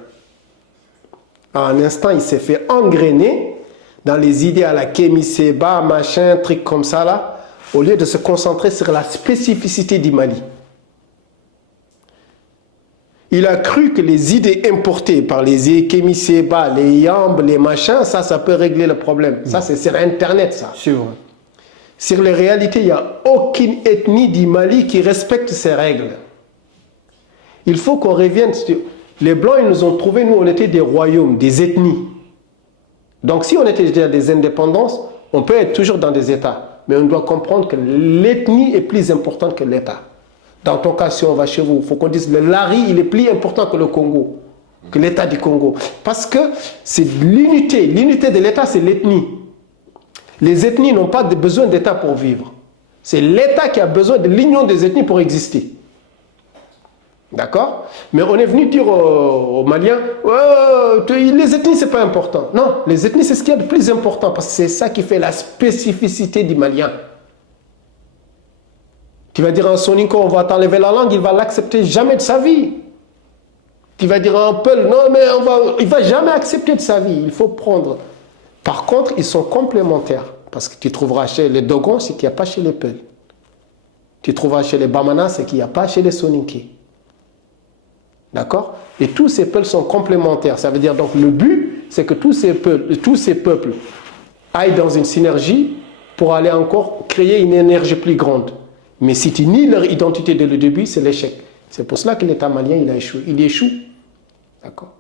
À un instant, il s'est fait engrainer dans les idées à la Kémy Séba, machin, truc comme ça là, au lieu de se concentrer sur la spécificité du Mali. Il a cru que les idées importées par les Kémy Séba, les Yambes, les machins, ça peut régler le problème. Ça, c'est sur Internet, ça. C'est vrai. Sur les réalités, il n'y a aucune ethnie du Mali qui respecte ces règles. Il faut qu'on revienne. Les Blancs, ils nous ont trouvé, nous, on était des royaumes, des ethnies. Donc, si on était déjà des indépendances, on peut être toujours dans des États. Mais on doit comprendre que l'ethnie est plus importante que l'État. Dans ton cas, si on va chez vous, il faut qu'on dise le Lari, il est plus important que le Congo, que l'État du Congo. Parce que c'est l'unité. L'unité de l'État, c'est l'ethnie. Les ethnies n'ont pas besoin d'État pour vivre. C'est l'État qui a besoin de l'union des ethnies pour exister. D'accord? Mais on est venu dire aux Maliens, les ethnies, ce n'est pas important. Non, les ethnies, c'est ce qu'il y a de plus important, parce que c'est ça qui fait la spécificité du Malien. Tu vas dire à un Soninko, on va t'enlever la langue, il va l'accepter jamais de sa vie. Tu vas dire à un Peul, non, mais il ne va jamais accepter de sa vie. Il faut prendre. Par contre, ils sont complémentaires. Parce que tu trouveras chez les Dogons ce qu'il n'y a pas chez les Peuls. tu trouveras chez les Bamana ce qu'il n'y a pas chez les Soninké. D'accord? Et tous ces peuples sont complémentaires. Ça veut dire donc le but, c'est que tous ces peuples aillent dans une synergie pour aller encore créer une énergie plus grande. Mais si tu nies leur identité dès le début, c'est l'échec. C'est pour cela que l'État malien, il a échoué. Il échoue. D'accord?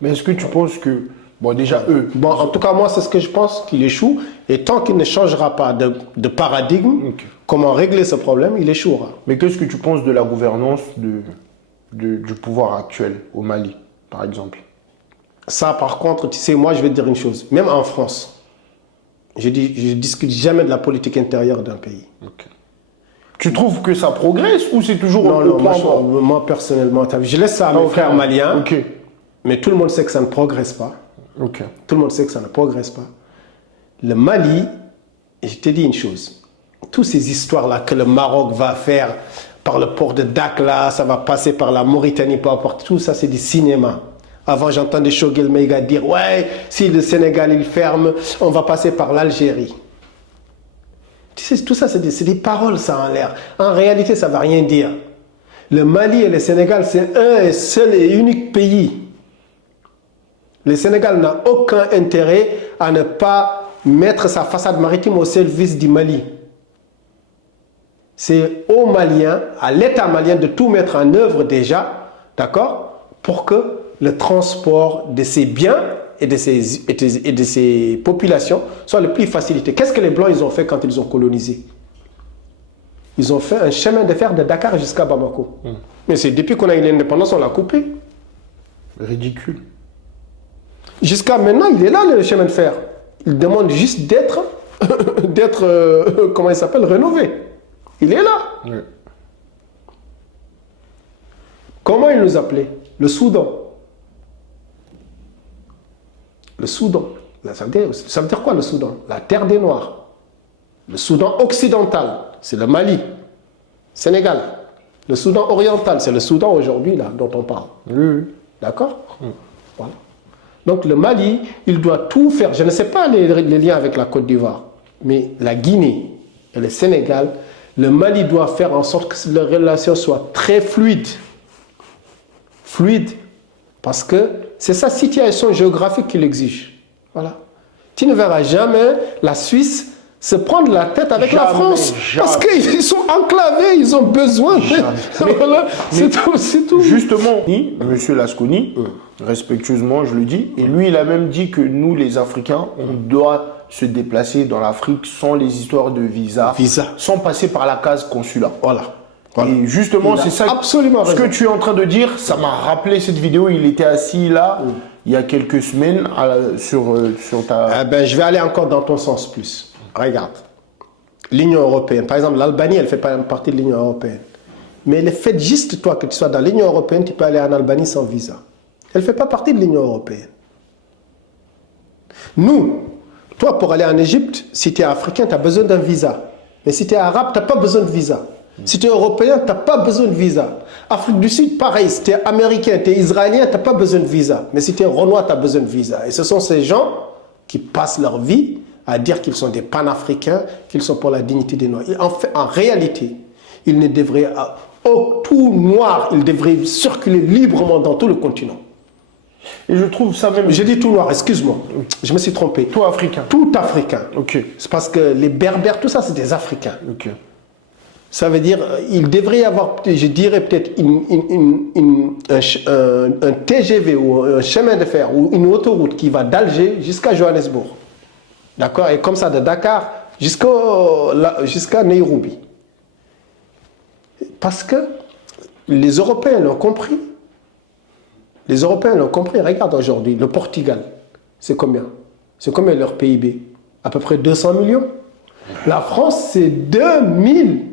Mais est-ce que tu penses que... Bon, déjà, eux... Bon, en tout cas, moi, c'est ce que je pense, qu'il échoue. Et tant qu'il ne changera pas de paradigme, Ok. comment régler ce problème, il échouera. Mais qu'est-ce que tu penses de la gouvernance du pouvoir actuel au Mali, par exemple? Ça, par contre, tu sais, moi, je vais te dire une chose. Même en France, je discute jamais de la politique intérieure d'un pays. Ok. Tu trouves que ça progresse ou c'est toujours Non, au non, point mort? moi, personnellement, je laisse ça à mes ok. frères maliens, Ok. mais tout le monde sait que ça ne progresse pas. Ok. Tout le monde sait que ça ne progresse pas. Le Mali, je te dis une chose, toutes ces histoires-là que le Maroc va faire par le port de Dakhla, ça va passer par la Mauritanie, peu importe, tout ça c'est du cinéma. Avant j'entendais Choguel Meiga dire, ouais, si le Sénégal il ferme, on va passer par l'Algérie. Tu sais, tout ça c'est des paroles ça en l'air. En réalité ça ne va rien dire. Le Mali et le Sénégal c'est un et seul et unique pays. Le Sénégal n'a aucun intérêt à ne pas mettre sa façade maritime au service du Mali. C'est aux Maliens, à l'État malien de tout mettre en œuvre déjà, d'accord, pour que le transport de ces biens et de ces populations soit le plus facilité. Qu'est-ce que les Blancs ils ont fait quand ils ont colonisé? Ils ont fait un chemin de fer de Dakar jusqu'à Bamako. Mais c'est depuis qu'on a eu l'indépendance, on l'a coupé. Ridicule. Jusqu'à maintenant, il est là le chemin de fer. Il demande juste d'être, comment il s'appelle, rénové. Il est là. Oui. Comment il nous appelait? Le Soudan. Le Soudan. Là, ça veut dire quoi le Soudan? La terre des Noirs. Le Soudan occidental, c'est le Mali. Sénégal. Le Soudan oriental, c'est le Soudan aujourd'hui là dont on parle. Oui, oui. D'accord? Voilà. Donc le Mali, il doit tout faire. Je ne sais pas les liens avec la Côte d'Ivoire, mais la Guinée et le Sénégal, le Mali doit faire en sorte que leurs relations soient très fluides. Fluides. Parce que c'est sa situation géographique qui l'exige. Voilà. Tu ne verras jamais la Suisse se prendre la tête avec la France. Jamais. Parce qu'ils sont enclavés, ils ont besoin. Voilà, c'est tout. Justement, Monsieur Lasconi, respectueusement, je le dis, et lui, il a même dit que nous, les Africains, on doit se déplacer dans l'Afrique sans les histoires de visa, sans passer par la case consulat. Voilà. Et justement, c'est ça. Absolument ce que tu es en train de dire, ça m'a rappelé cette vidéo. Il était assis là, il y a quelques semaines, sur ta... Eh ben, je vais aller encore dans ton sens plus. Regarde, l'Union européenne, par exemple, l'Albanie, elle ne fait pas partie de l'Union européenne. Mais le fait juste, toi, que tu sois dans l'Union européenne, tu peux aller en Albanie sans visa. Elle ne fait pas partie de l'Union européenne. Nous, toi, pour aller en Égypte, si tu es africain, tu as besoin d'un visa. Mais si tu es arabe, tu n'as pas besoin de visa. Si tu es européen, tu n'as pas besoin de visa. Afrique du Sud, pareil. Si tu es américain, tu es israélien, tu n'as pas besoin de visa. Mais si tu es renois, tu as besoin de visa. Et ce sont ces gens qui passent leur vie à dire qu'ils sont des panafricains, qu'ils sont pour la dignité des Noirs. Et en réalité, ils ne devraient, tout noir, ils devraient circuler librement dans tout le continent. Et je trouve ça même... J'ai dit tout noir, excuse-moi, je me suis trompé. Tout africain. Tout africain. Ok. C'est parce que les Berbères, tout ça, c'est des Africains. Ok. Ça veut dire, il devrait y avoir, je dirais peut-être un TGV ou un chemin de fer ou une autoroute qui va d'Alger jusqu'à Johannesburg. D'accord? Et comme ça, de Dakar jusqu'à Nairobi. Parce que les Européens l'ont compris. Les Européens l'ont compris. Regarde aujourd'hui, le Portugal, c'est combien? C'est combien leur PIB? À peu près 200 millions. La France, c'est 2000,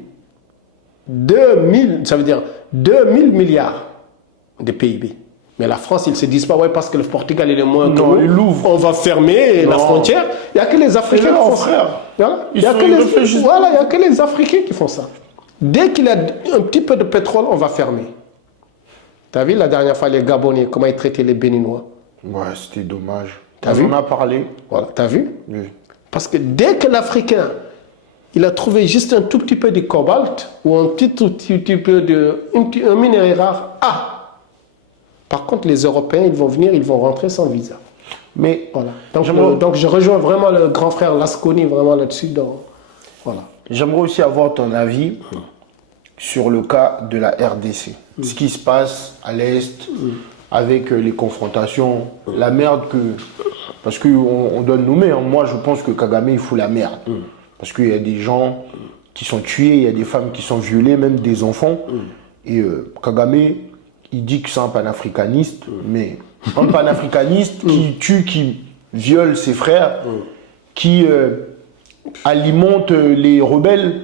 ça veut dire 2000 milliards de PIB. Mais la France, ils ne se disent pas, ouais, parce que le Portugal il est moins gros, on va fermer la frontière. Il n'y a que les Africains qui font ça. Voilà. Il n'y a que les Africains qui font ça. Dès qu'il y a un petit peu de pétrole, on va fermer. Tu as vu la dernière fois les Gabonais, comment ils traitaient les Béninois? Ouais, c'était dommage. T'as vu? On en a parlé. Voilà, tu as vu? Oui. Parce que dès que l'Africain il a trouvé juste un tout petit peu de cobalt ou un tout petit peu un minerai rare. Ah! Par contre, les Européens, ils vont venir, ils vont rentrer sans visa. Mais Voilà. Donc je rejoins vraiment le grand frère Lasconi vraiment là-dessus. Voilà. j'aimerais aussi avoir ton avis sur le cas de la RDC. Ce qui se passe à l'Est avec les confrontations, la merde que... Parce qu'on doit le nommer, hein. Moi je pense que Kagame il fout la merde. Parce qu'il y a des gens qui sont tués, il y a des femmes qui sont violées, même des enfants. Et Kagame, il dit que c'est un panafricaniste, mais un panafricaniste qui tue, qui viole ses frères, qui alimente les rebelles.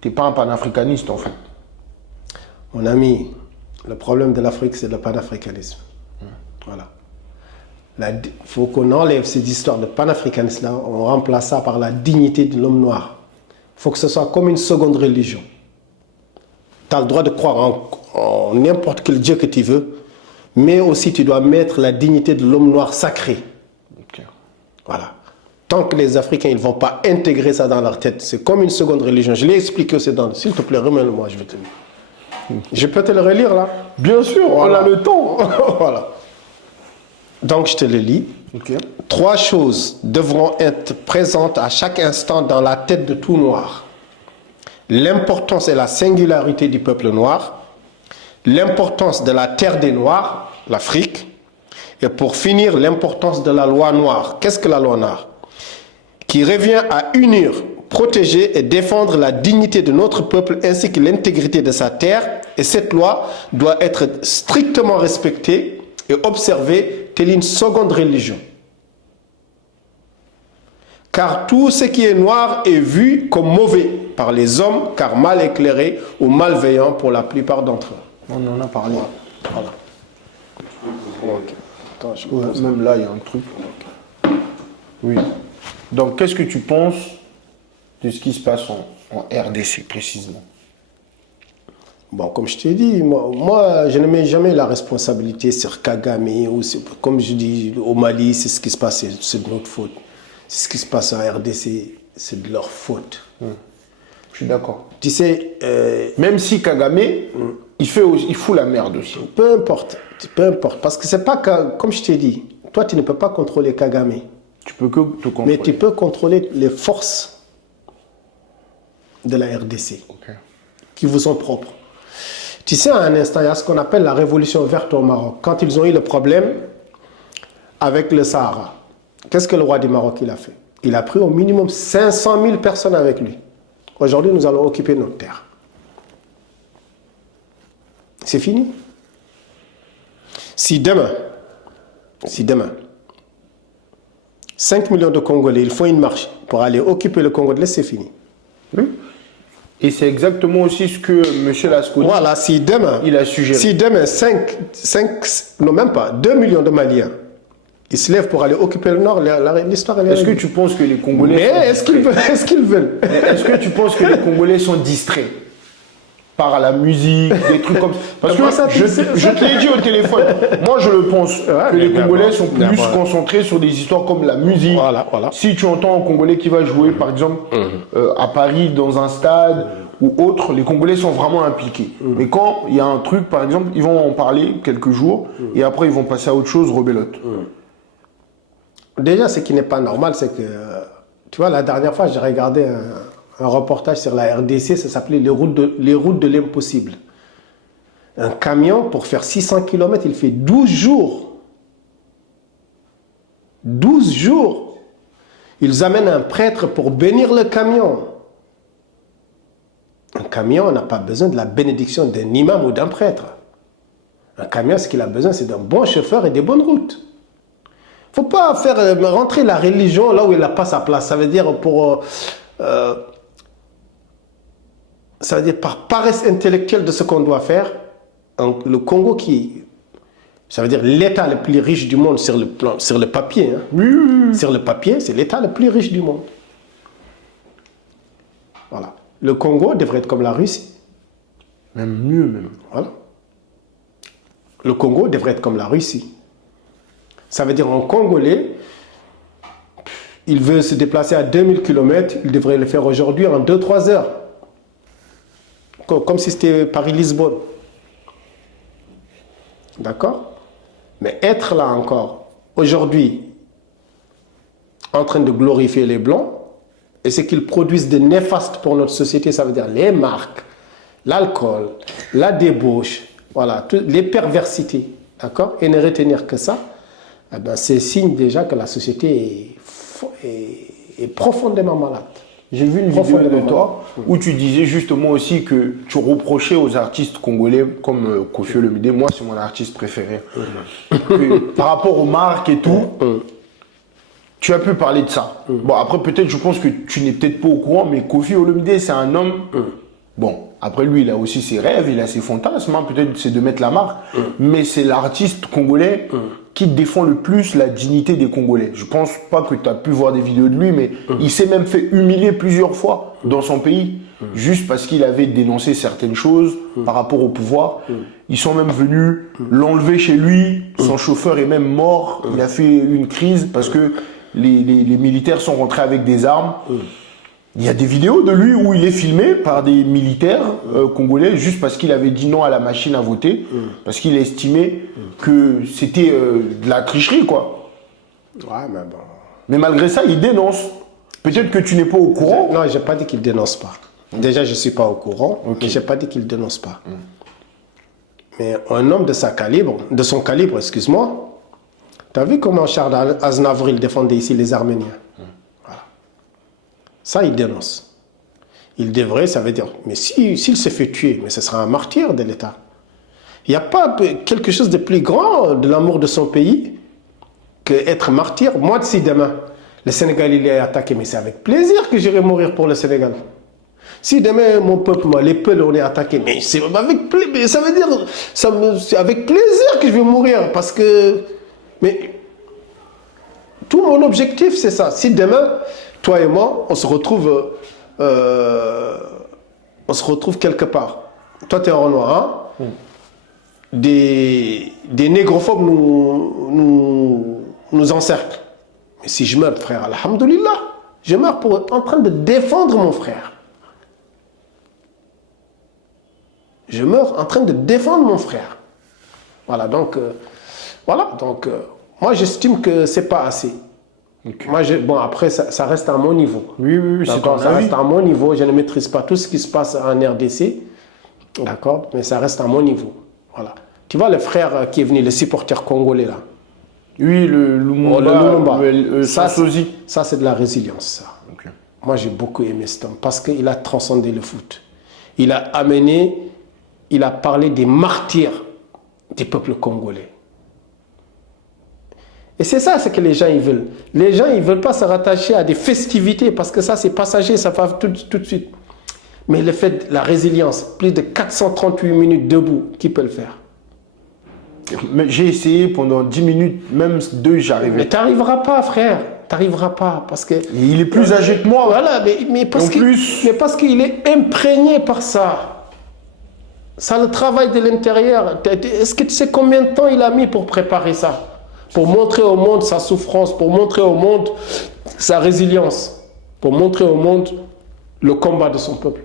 T'es pas un panafricaniste en fait. Mon ami, le problème de l'Afrique, c'est le panafricanisme. Voilà. Il faut qu'on enlève ces histoires de panafricanisme-là, on remplace ça par la dignité de l'homme noir. Il faut que ce soit comme une seconde religion. Tu as le droit de croire en n'importe quel Dieu que tu veux, mais aussi tu dois mettre la dignité de l'homme noir sacré. Okay. Voilà. Tant que les Africains ne vont pas intégrer ça dans leur tête, c'est comme une seconde religion. Je l'ai expliqué aussi dans... S'il te plaît, remets-le-moi, je vais te lire. Je peux te le relire là? Bien sûr, Voilà. on a le temps. Voilà. Donc je te le lis. Okay. 3 choses devront être présentes à chaque instant dans la tête de tout noir. L'importance et la singularité du peuple noir, l'importance de la terre des Noirs, l'Afrique, et pour finir, l'importance de la loi noire. Qu'est-ce que la loi noire? Qui revient à unir, protéger et défendre la dignité de notre peuple ainsi que l'intégrité de sa terre. Et cette loi doit être strictement respectée et observée telle une seconde religion. Car tout ce qui est noir est vu comme mauvais par les hommes, car mal éclairé ou malveillant pour la plupart d'entre eux. On en a parlé. Voilà. Okay. Attends, Même là, il y a un truc. Oui. Donc, qu'est-ce que tu penses de ce qui se passe en RDC précisément? Bon, comme je t'ai dit, moi, je ne mets jamais la responsabilité sur Kagame ou comme je dis au Mali, c'est ce qui se passe, c'est de notre faute. C'est ce qui se passe en RDC, c'est de leur faute. Je suis d'accord. Tu sais, même si Kagame, il fout la merde aussi. Peu importe, parce que c'est pas comme je t'ai dit, toi tu ne peux pas contrôler Kagame. Tu peux que te contrôler. Mais tu peux contrôler les forces de la RDC qui vous sont propres. Tu sais, à un instant, il y a ce qu'on appelle la révolution verte au Maroc. Quand ils ont eu le problème avec le Sahara, qu'est-ce que le roi du Maroc il a fait? Il a pris au minimum 500 000 personnes avec lui. Aujourd'hui, nous allons occuper notre terre. C'est fini. Si demain, 5 millions de Congolais, ils font une marche pour aller occuper le Congo de l'Est, c'est fini. Oui. Et c'est exactement aussi ce que M. Lasconi voilà, si demain, il a suggéré. Si demain, 2 millions de Maliens, ils se lèvent pour aller occuper le Nord, l'histoire elle est... Est-ce que tu penses que les Congolais est-ce qu'ils veulent Est-ce que tu penses que les Congolais sont distraits par la musique, des trucs comme ça? Parce que je te l'ai dit au téléphone. Moi, je le pense que les Congolais sont plus concentrés sur des histoires comme la musique. Voilà. Si tu entends un Congolais qui va jouer, par exemple, à Paris, dans un stade ou autre, les Congolais sont vraiment impliqués. Mais quand il y a un truc, par exemple, ils vont en parler quelques jours et après, ils vont passer à autre chose, rebelote. Déjà, ce qui n'est pas normal, c'est que, tu vois, la dernière fois, j'ai regardé un reportage sur la RDC, ça s'appelait les routes de l'impossible. Un camion, pour faire 600 km, il fait 12 jours. 12 jours. Ils amènent un prêtre pour bénir le camion. Un camion n'a pas besoin de la bénédiction d'un imam ou d'un prêtre. Un camion, ce qu'il a besoin, c'est d'un bon chauffeur et des bonnes routes. Il ne faut pas faire rentrer la religion là où elle n'a pas sa place. Ça veut dire ça veut dire par paresse intellectuelle de ce qu'on doit faire, le Congo ça veut dire l'État le plus riche du monde sur le papier. Hein. Oui. Sur le papier, c'est l'État le plus riche du monde. Voilà. Le Congo devrait être comme la Russie. Même mieux, même. Voilà. Le Congo devrait être comme la Russie. Ça veut dire un Congolais, il veut se déplacer à 2000 km, il devrait le faire aujourd'hui en 2-3 heures. Comme si c'était Paris-Lisbonne. D'accord? Mais être là encore, aujourd'hui, en train de glorifier les Blancs, et ce qu'ils produisent de néfaste pour notre société, ça veut dire les marques, l'alcool, la débauche, voilà, les perversités, d'accord? Et ne retenir que ça, eh ben, c'est signe déjà que la société est profondément malade. J'ai vu une vidéo de toi où tu disais justement aussi que tu reprochais aux artistes congolais comme Koffi Olomide, moi c'est mon artiste préféré, que par rapport aux marques et tout, tu as pu parler de ça. Bon, après peut-être je pense que tu n'es peut-être pas au courant, mais Koffi Olomide c'est un homme, bon, après lui il a aussi ses rêves, il a ses fantasmes, hein, peut-être c'est de mettre la marque, mais c'est l'artiste congolais qui défend le plus la dignité des Congolais. Je pense pas que tu as pu voir des vidéos de lui, mais il s'est même fait humilier plusieurs fois dans son pays, juste parce qu'il avait dénoncé certaines choses par rapport au pouvoir. Ils sont même venus l'enlever chez lui, son chauffeur est même mort, il a fait une crise parce que les militaires sont rentrés avec des armes. Il y a des vidéos de lui où il est filmé par des militaires congolais juste parce qu'il avait dit non à la machine à voter, parce qu'il estimait que c'était de la tricherie, quoi. Ouais, mais bon. Mais malgré ça, il dénonce. Peut-être que tu n'es pas au courant. Non, je n'ai pas dit qu'il ne dénonce pas. Déjà, je ne suis pas au courant, mais je n'ai pas dit qu'il ne dénonce pas. Mais un homme de son calibre, excuse-moi, tu as vu comment Charles Aznavour défendait ici les Arméniens? Ça, il dénonce. Il devrait, ça veut dire, mais s'il se fait tuer, mais ce sera un martyr de l'État. Il n'y a pas quelque chose de plus grand de l'amour de son pays qu'être martyr. Moi, si demain, le Sénégal il est attaqué, mais c'est avec plaisir que j'irai mourir pour le Sénégal. Si demain, mon peuple, moi, les Peuls, on est attaqué, mais c'est avec plaisir, ça veut dire, c'est avec plaisir que je vais mourir, parce que, mais, tout mon objectif, c'est ça. Si demain, toi et moi, on se retrouve quelque part. Toi, tu es en noir, hein? Des négrophobes nous encerclent. Mais si je meurs, frère, alhamdoulilah, je meurs en train de défendre mon frère. Je meurs en train de défendre mon frère. Voilà, donc, moi, j'estime que c'est pas assez. Okay. Moi, bon, après, ça reste à mon niveau. Oui, c'est ton avis. Ça reste à mon niveau. Je ne maîtrise pas tout ce qui se passe en RDC. D'accord? Mais ça reste à mon niveau. Voilà. Tu vois le frère qui est venu, le supporter congolais, là. Oui, le Lumumba. Ça, c'est de la résilience, ça. Okay. Moi, j'ai beaucoup aimé cet homme parce qu'il a transcendé le foot. Il a parlé des martyrs des peuples congolais. Et c'est ça ce que les gens ils veulent. Les gens ils veulent pas se rattacher à des festivités parce que ça c'est passager, ça va tout de suite. Mais le fait, la résilience, plus de 438 minutes debout, qui peut le faire? J'ai essayé pendant 10 minutes, même 2, j'arrivais. Mais tu n'arriveras pas, frère. Tu n'arriveras pas parce que... Il est plus âgé que moi. Voilà, mais parce qu'il est imprégné par ça. Ça, le travail de l'intérieur. Est-ce que tu sais combien de temps il a mis pour préparer ça? Pour montrer au monde sa souffrance, pour montrer au monde sa résilience, pour montrer au monde le combat de son peuple.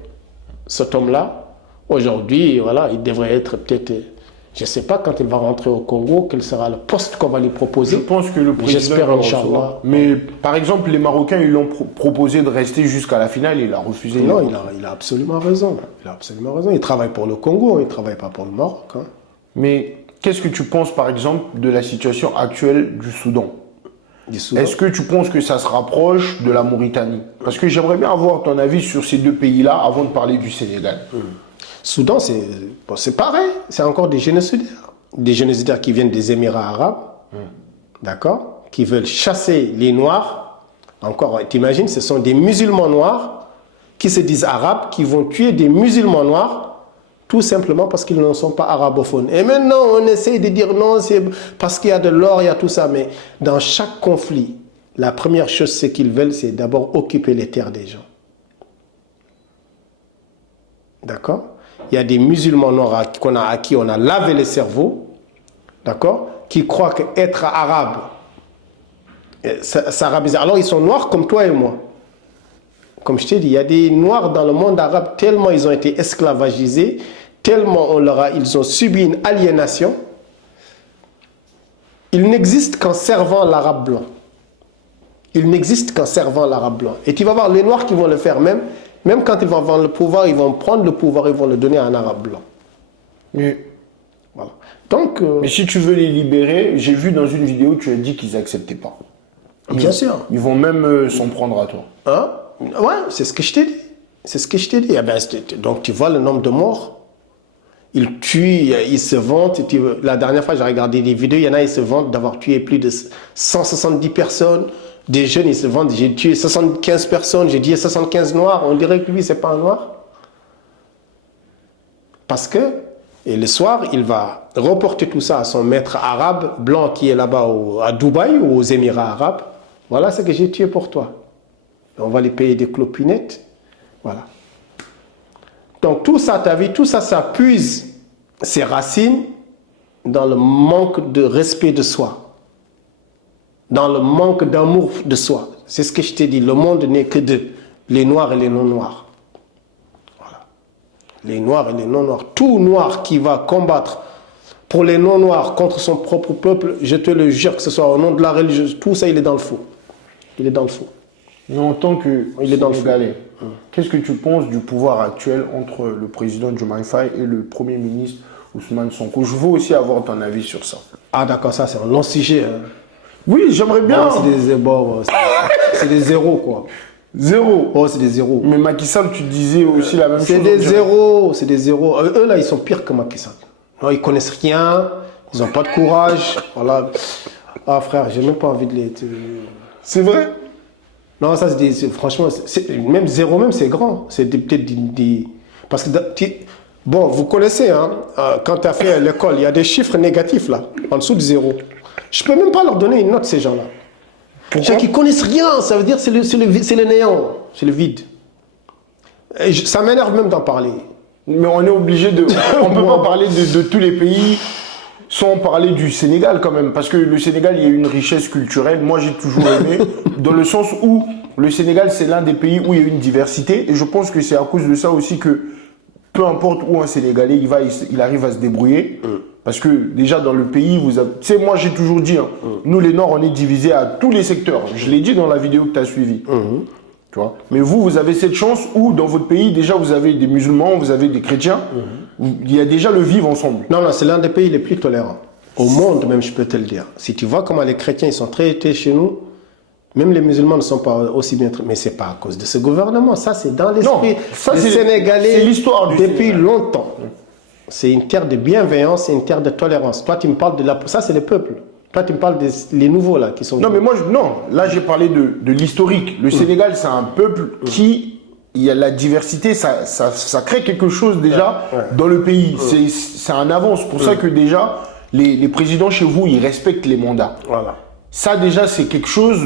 Cet homme-là, aujourd'hui, voilà, il devrait être peut-être, je ne sais pas quand il va rentrer au Congo, quel sera le poste qu'on va lui proposer. Je pense que le président... J'espère, Inch'Allah. Mais par exemple, les Marocains, ils l'ont proposé de rester jusqu'à la finale, il a refusé. Non, il a absolument raison. Il a absolument raison. Il travaille pour le Congo, il ne travaille pas pour le Maroc. Hein. Mais... qu'est-ce que tu penses, par exemple, de la situation actuelle du Soudan? Est-ce que tu penses que ça se rapproche de la Mauritanie? Parce que j'aimerais bien avoir ton avis sur ces deux pays-là avant de parler du Sénégal. Soudan, c'est pareil. C'est encore des génocidaires. Des génocidaires qui viennent des Émirats arabes, d'accord? Qui veulent chasser les Noirs. Encore, t'imagines, ce sont des musulmans noirs qui se disent arabes, qui vont tuer des musulmans noirs tout simplement parce qu'ils ne sont pas arabophones. Et maintenant, on essaie de dire non, c'est parce qu'il y a de l'or, il y a tout ça. Mais dans chaque conflit, la première chose ce qu'ils veulent, c'est d'abord occuper les terres des gens. D'accord? Il y a des musulmans noirs à qui on a lavé le cerveau, d'accord? Qui croient qu'être arabe s'arabisent. Alors ils sont noirs comme toi et moi. Comme je t'ai dit, il y a des noirs dans le monde arabe, tellement ils ont été esclavagisés, tellement ils ont subi une aliénation. Ils n'existent qu'en servant l'arabe blanc. Ils n'existent qu'en servant l'arabe blanc. Et tu vas voir les noirs qui vont le faire même quand ils vont avoir le pouvoir, ils vont prendre le pouvoir, ils vont le donner à un arabe blanc. Oui. Voilà. Donc, mais si tu veux les libérer, j'ai vu dans une vidéo, tu as dit qu'ils n'acceptaient pas. Bien sûr. Ils vont même s'en prendre à toi. Hein? Ouais, c'est ce que je t'ai dit. C'est ce que je t'ai dit. Eh ben, donc tu vois le nombre de morts. Ils tuent, ils se vantent. La dernière fois, j'ai regardé des vidéos, il y en a, ils se vantent d'avoir tué plus de 170 personnes. Des jeunes, ils se vantent, j'ai tué 75 personnes, j'ai dit 75 noirs. On dirait que lui, c'est pas un noir. Parce que, et le soir, il va reporter tout ça à son maître arabe, blanc, qui est là-bas à Dubaï ou aux Émirats arabes. Voilà ce que j'ai tué pour toi. On va les payer des clopinettes. Voilà. Donc tout ça, tu as vu, tout ça, ça puise ses racines dans le manque de respect de soi. Dans le manque d'amour de soi. C'est ce que je t'ai dit. Le monde n'est que deux. Les noirs et les non-noirs. Voilà. Les noirs et les non-noirs. Tout noir qui va combattre pour les non-noirs contre son propre peuple, je te le jure, que ce soit au nom de la religion, tout ça, il est dans le faux. Il est dans le faux. Mais en tant que Sénégalais, qu'est-ce que tu penses du pouvoir actuel entre le président Diomaye Faye et le Premier ministre Ousmane Sonko? Je veux aussi avoir ton avis sur ça. Ah d'accord, ça c'est un long sujet. Hein. Oui, j'aimerais bien. C'est des zéros quoi. Zéro. Oh, c'est des zéros. Mais Macky Sall, tu disais aussi la même chose. C'est des zéros, c'est des zéros. Eux là, ils sont pires que Macky Sall. Non, ils connaissent rien, ils n'ont pas de courage. Voilà. Ah frère, j'ai même pas envie de les... C'est vrai? Non, ça c'est franchement, même zéro même, c'est grand. C'est peut-être des... Parce que, bon, vous connaissez, hein, quand tu as fait l'école, il y a des chiffres négatifs là, en dessous de zéro. Je peux même pas leur donner une note, ces gens-là. Pourquoi? Qui connaissent rien, ça veut dire c'est le néant, c'est le vide. Et ça m'énerve même d'en parler. Mais on est obligé de... On ne peut pas parler de tous les pays sans parler du Sénégal quand même. Parce que le Sénégal, il y a une richesse culturelle. Moi, j'ai toujours aimé, dans le sens où le Sénégal, c'est l'un des pays où il y a une diversité. Et je pense que c'est à cause de ça aussi que peu importe où un Sénégalais il arrive à se débrouiller. Parce que déjà dans le pays, tu sais, moi j'ai toujours dit, hein, nous les Noirs, on est divisés à tous les secteurs. Je l'ai dit dans la vidéo que tu as suivie. Tu vois. Mais vous avez cette chance où dans votre pays, déjà vous avez des musulmans, vous avez des chrétiens. Il y a déjà le vivre ensemble. Non, c'est l'un des pays les plus tolérants. Au monde même, je peux te le dire. Si tu vois comment les chrétiens ils sont traités chez nous, même les musulmans ne sont pas aussi bien traités. Mais ce n'est pas à cause de ce gouvernement. Ça, c'est dans l'esprit des Sénégalais. C'est l'histoire depuis longtemps. C'est une terre de bienveillance, c'est une terre de tolérance. Toi, tu me parles de la... Ça, c'est le peuple. Toi, tu me parles des nouveaux, là, qui sont... Non, mais moi, là, j'ai parlé de l'historique. Le Sénégal, c'est un peuple qui... Il y a la diversité, ça crée quelque chose déjà dans le pays. C'est un avance. C'est pour ça que déjà, les présidents chez vous, ils respectent les mandats. Voilà. Ça, déjà, c'est quelque chose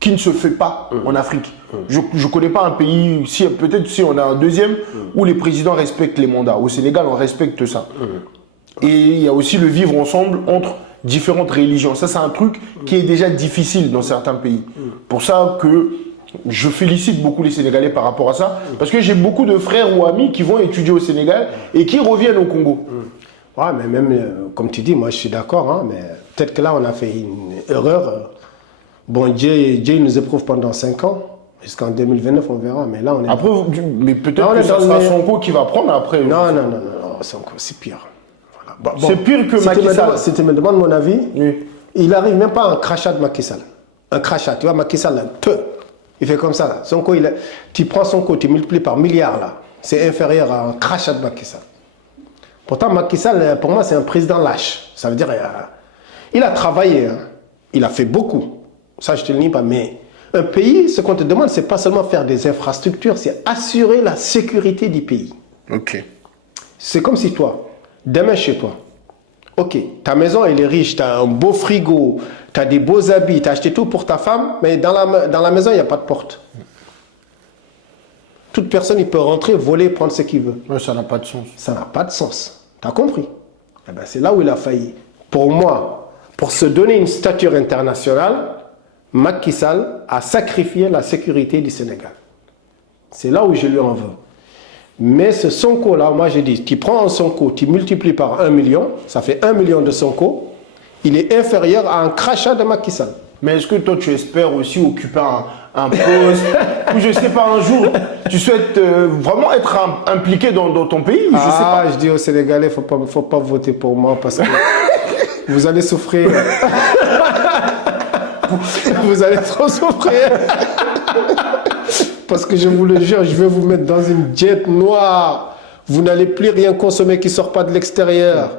qui ne se fait pas en Afrique. Je ne connais pas un pays, peut-être si on a un deuxième, où les présidents respectent les mandats. Au Sénégal, on respecte ça. Et il y a aussi le vivre ensemble entre différentes religions. Ça, c'est un truc qui est déjà difficile dans certains pays. Pour ça que je félicite beaucoup les Sénégalais par rapport à ça, parce que j'ai beaucoup de frères ou amis qui vont étudier au Sénégal et qui reviennent au Congo. Ouais, mais même, comme tu dis, moi je suis d'accord, hein, mais peut-être que là on a fait une erreur. Bon, Dieu nous éprouve pendant 5 ans, jusqu'en 2029 on verra, mais là on est... Après, mais peut-être que ça sera Sonko qui va prendre après. Non, Sonko, c'est pire. Voilà. C'est pire que Macky Sall. Si tu me demandes mon avis, il n'arrive même pas à un crachat de Macky Sall. Un crachat, tu vois, Macky Sall, là, il fait comme ça, là. Sonko, tu prends Sonko, tu multiplies par milliards, là. C'est inférieur à un crachat de Macky Sall. Pourtant, Macky Sall, pour moi, c'est un président lâche. Ça veut dire, il a travaillé, hein. Il a fait beaucoup. Ça, je ne te le nie pas. Mais un pays, ce qu'on te demande, c'est pas seulement faire des infrastructures, c'est assurer la sécurité du pays. Ok. C'est comme si toi, demain chez toi, ok, ta maison, elle est riche, tu as un beau frigo, tu as des beaux habits, tu as acheté tout pour ta femme, mais dans la maison, il n'y a pas de porte. Toute personne, il peut rentrer, voler, prendre ce qu'il veut. Ouais, ça n'a pas de sens. Ça n'a pas de sens. Tu as compris? Eh ben, c'est là où il a failli. Pour moi, pour se donner une stature internationale, Macky Sall a sacrifié la sécurité du Sénégal. C'est là où je lui en veux. Mais ce Sonko-là, moi je dis, tu prends un Sonko, tu multiplies par 1 million, ça fait 1 million de Sonko, il est inférieur à un crachat de Macky Sall. Mais est-ce que toi, tu espères aussi occuper un poste ou je sais pas, un jour, tu souhaites vraiment être impliqué dans ton pays? Je sais pas. Je dis aux Sénégalais, faut pas voter pour moi parce que vous allez souffrir. Vous allez trop souffrir. Parce que je vous le jure, je vais vous mettre dans une jet noire. Vous n'allez plus rien consommer qui ne sort pas de l'extérieur.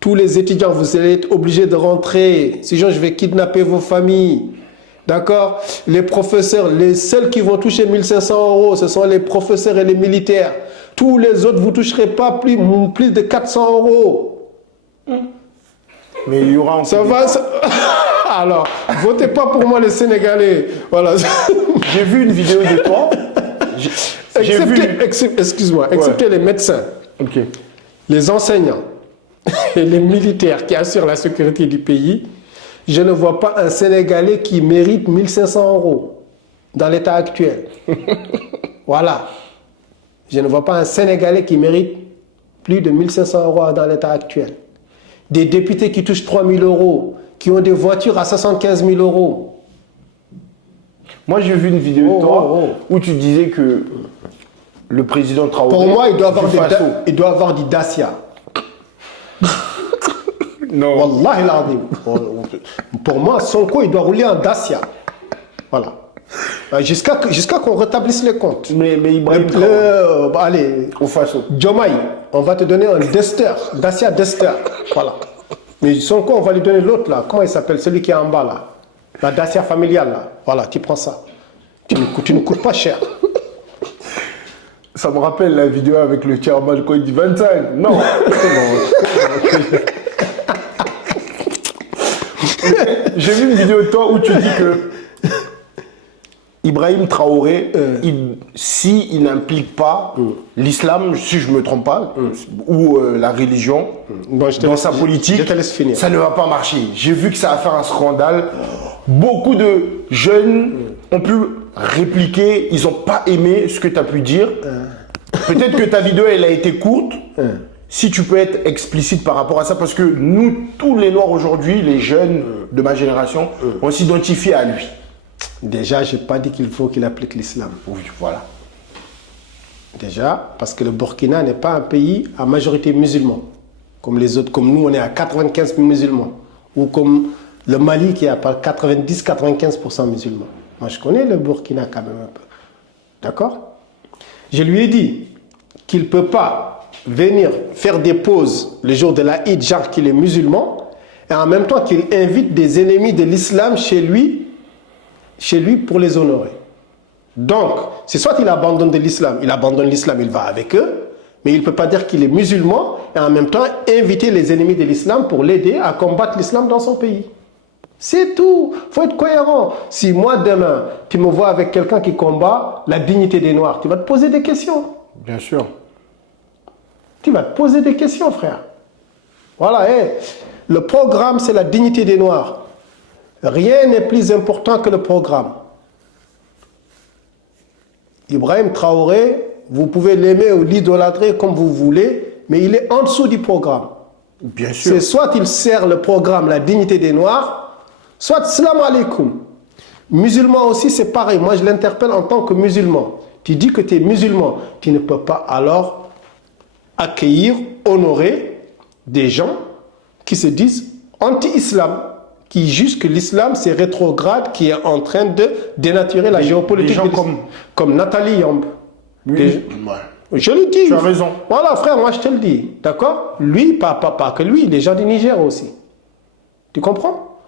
Tous les étudiants, vous allez être obligés de rentrer. Sinon, je vais kidnapper vos familles. D'accord? Les professeurs, les seuls qui vont toucher 1 500 €, ce sont les professeurs et les militaires. Tous les autres, vous ne toucherez pas plus de 400 €. Mais il y aura encore. Ça va ça... Alors, votez pas pour moi les Sénégalais. Voilà. J'ai vu une vidéo de toi. Excuse-moi, excepté les médecins, les enseignants et les militaires qui assurent la sécurité du pays, je ne vois pas un Sénégalais qui mérite 1 500 € dans l'état actuel. Voilà. Je ne vois pas un Sénégalais qui mérite plus de 1 500 € dans l'état actuel. Des députés qui touchent 3 000 €, qui ont des voitures à 75 000 €. Moi, j'ai vu une vidéo de toi où tu disais que le président Traoré... Pour moi, il doit avoir du Dacia. Non. Wallahi l'azim. Pour moi, Sonko, il doit rouler en Dacia. Voilà. Jusqu'à qu'on rétablisse les comptes. Mais Ibrahim allez, au façon. Diomaye, on va te donner un Duster, Dacia Duster. Voilà. Mais Sonko, on va lui donner l'autre là. Comment il s'appelle? Celui qui est en bas là. La Dacia familiale là. Voilà, tu prends ça. Tu ne coûtes pas cher. Ça me rappelle la vidéo avec le chairman quand il dit 25. Non. J'ai vu une vidéo de toi où tu dis que Ibrahim Traoré, s'il n'implique pas l'islam, si je ne me trompe pas, ou la religion dans sa politique, ça ne va pas marcher. J'ai vu que ça a fait un scandale. Beaucoup de jeunes ont pu répliquer, ils n'ont pas aimé ce que tu as pu dire. Peut-être que ta vidéo, elle a été courte. Si tu peux être explicite par rapport à ça, parce que nous, tous les Noirs aujourd'hui, les jeunes de ma génération, on s'identifie à lui. Déjà, je n'ai pas dit qu'il faut qu'il applique l'islam. Oui, voilà. Déjà, parce que le Burkina n'est pas un pays à majorité musulmane. Comme les autres, comme nous, on est à 95 musulmans. Ou comme le Mali qui est à 90-95% musulmans. Moi, je connais le Burkina quand même un peu. D'accord? Je lui ai dit qu'il ne peut pas venir faire des pauses le jour de la Eid, genre qu'il est musulman, et en même temps qu'il invite des ennemis de l'islam chez lui pour les honorer. Donc, c'est soit il abandonne l'islam, il va avec eux, mais il ne peut pas dire qu'il est musulman et en même temps inviter les ennemis de l'islam pour l'aider à combattre l'islam dans son pays. C'est tout. Il faut être cohérent. Si moi, demain, tu me vois avec quelqu'un qui combat la dignité des Noirs, tu vas te poser des questions. Bien sûr. Tu vas te poser des questions, frère. Voilà, le programme, c'est la dignité des Noirs. Rien n'est plus important que le programme. Ibrahim Traoré, vous pouvez l'aimer ou l'idolâtrer comme vous voulez, mais il est en dessous du programme. Bien sûr. C'est soit il sert le programme, la dignité des Noirs, soit salam alaikum. Musulman aussi, c'est pareil. Moi, je l'interpelle en tant que musulman. Tu dis que tu es musulman, tu ne peux pas alors accueillir, honorer des gens qui se disent anti-islam, qui jugent que l'islam c'est rétrograde, qui est en train de dénaturer la géopolitique. Des gens comme Nathalie Yamb. Oui. Je le dis. Tu as raison. Voilà, frère, moi je te le dis. D'accord? Lui, pas que lui, les gens du Niger aussi. Tu comprends?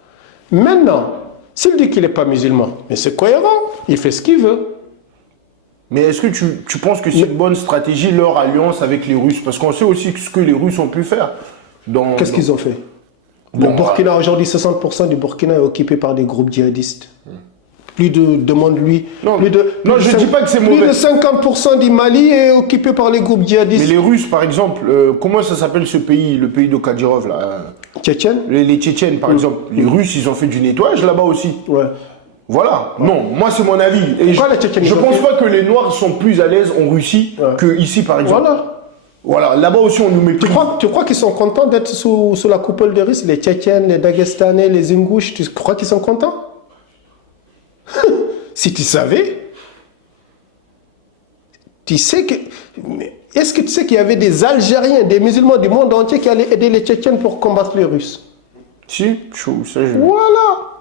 Maintenant, s'il dit qu'il n'est pas musulman, mais c'est cohérent, il fait ce qu'il veut. Mais est-ce que tu penses que c'est une bonne stratégie, leur alliance avec les Russes? Parce qu'on sait aussi ce que les Russes ont pu faire. Qu'est-ce qu'ils ont fait? Le Burkina, aujourd'hui, 60% du Burkina est occupé par des groupes djihadistes. Plus de, demande-lui. Non, je ne dis pas que c'est mauvais. Plus de 50% du Mali est occupé par les groupes djihadistes. Mais les Russes, par exemple, comment ça s'appelle ce pays, le pays de Kadyrov, là? Tchétchènes? Les Tchétchènes, par exemple. Les Russes, ils ont fait du nettoyage là-bas aussi. Ouais. Voilà. Non, moi c'est mon avis. Et Pourquoi les Tchétchènes, je ils ont pense fait- pas que les Noirs sont plus à l'aise en Russie qu'ici, par exemple. Voilà. Voilà. Là-bas aussi, on nous méprise. Tu crois qu'ils sont contents d'être sous la coupole des Russes, les Tchétchènes, les Dagestanais, les Ingouches, tu crois qu'ils sont contents? Si tu savais, tu sais que... Est-ce que tu sais qu'il y avait des Algériens, des musulmans du monde entier qui allaient aider les Tchétchènes pour combattre les Russes? Si, chaud, ça je... Voilà.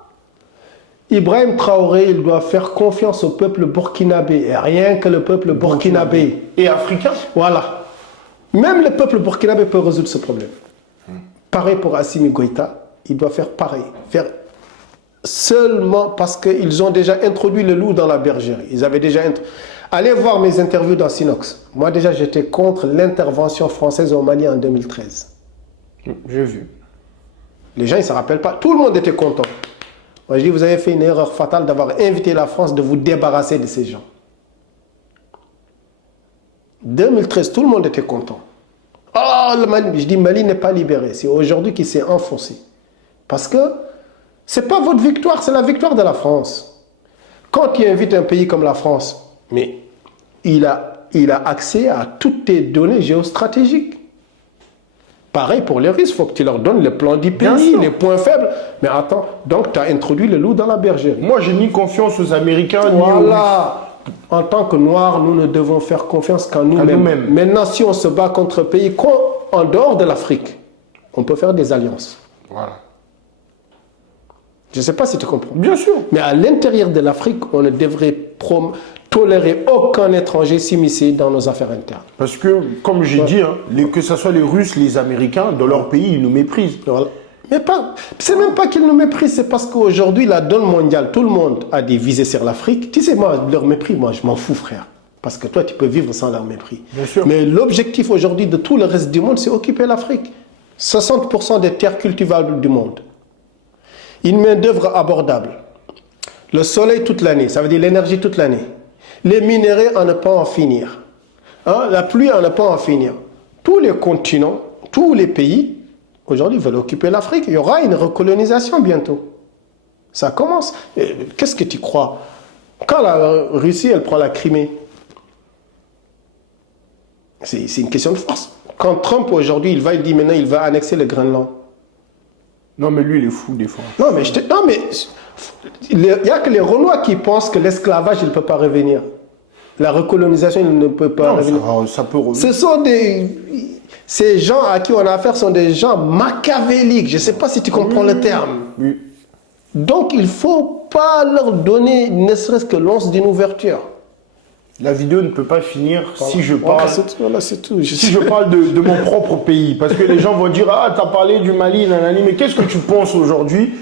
Ibrahim Traoré, il doit faire confiance au peuple burkinabé, et rien que le peuple burkinabé. Et africain. Voilà. Même le peuple burkinabé peut résoudre ce problème. Pareil pour Assimi Goïta, il doit faire pareil. Faire seulement parce qu'ils ont déjà introduit le loup dans la bergerie. Ils avaient déjà... Allez voir mes interviews dans Sinox. Moi déjà, j'étais contre l'intervention française au Mali en 2013. J'ai vu. Les gens, ils ne se rappellent pas. Tout le monde était content. Moi, je dis, vous avez fait une erreur fatale d'avoir invité la France de vous débarrasser de ces gens. 2013, tout le monde était content. Oh, le Mali, je dis, Mali n'est pas libéré. C'est aujourd'hui qu'il s'est enfoncé. Parce que ce n'est pas votre victoire, c'est la victoire de la France. Quand tu invites un pays comme la France, mais il a accès à toutes tes données géostratégiques. Pareil pour les Russes, il faut que tu leur donnes le plan du pays, les points faibles. Mais attends, donc tu as introduit le loup dans la bergerie. Moi, j'ai ni confiance aux Américains, ni aux... Voilà. En tant que Noirs, nous ne devons faire confiance qu'en nous-mêmes. Maintenant, si on se bat contre un pays en dehors de l'Afrique, on peut faire des alliances. Voilà. Je ne sais pas si tu comprends. Bien sûr. Mais à l'intérieur de l'Afrique, on ne devrait tolérer aucun étranger s'immiscer dans nos affaires internes. Parce que, comme j'ai dit, hein, que ce soit les Russes, les Américains, dans leur pays, ils nous méprisent. Voilà. Mais c'est même pas qu'ils nous méprisent, c'est parce qu'aujourd'hui, la donne mondiale, tout le monde a des visées sur l'Afrique. Tu sais, moi, leur mépris, moi, je m'en fous, frère. Parce que toi, tu peux vivre sans leur mépris. Bien sûr. Mais l'objectif aujourd'hui de tout le reste du monde, c'est occuper l'Afrique. 60% des terres cultivables du monde. Une main-d'œuvre abordable. Le soleil toute l'année, ça veut dire l'énergie toute l'année. Les minéraux à ne pas en finir. Hein? La pluie à ne pas en finir. Tous les continents, tous les pays, aujourd'hui veulent occuper l'Afrique. Il y aura une recolonisation bientôt. Ça commence. Qu'est-ce que tu crois? Quand la Russie, elle prend la Crimée, c'est une question de force. Quand Trump, aujourd'hui, il dit maintenant, il va annexer le Groenland. Non, mais lui, il est fou, des fois. Non, mais il n'y a que les Renois qui pensent que l'esclavage, il ne peut pas revenir. La recolonisation, il ne peut pas revenir. Ça peut revenir. Ce sont ces gens à qui on a affaire sont des gens machiavéliques. Je ne sais pas si tu comprends le terme. Oui. Donc, il ne faut pas leur donner ne serait-ce que l'once d'une ouverture. La vidéo ne peut pas finir si je parle... Voilà, c'est tout. Si je parle de mon propre pays, parce que les gens vont dire « Ah, t'as parlé du Mali, nanani », mais qu'est-ce que tu penses aujourd'hui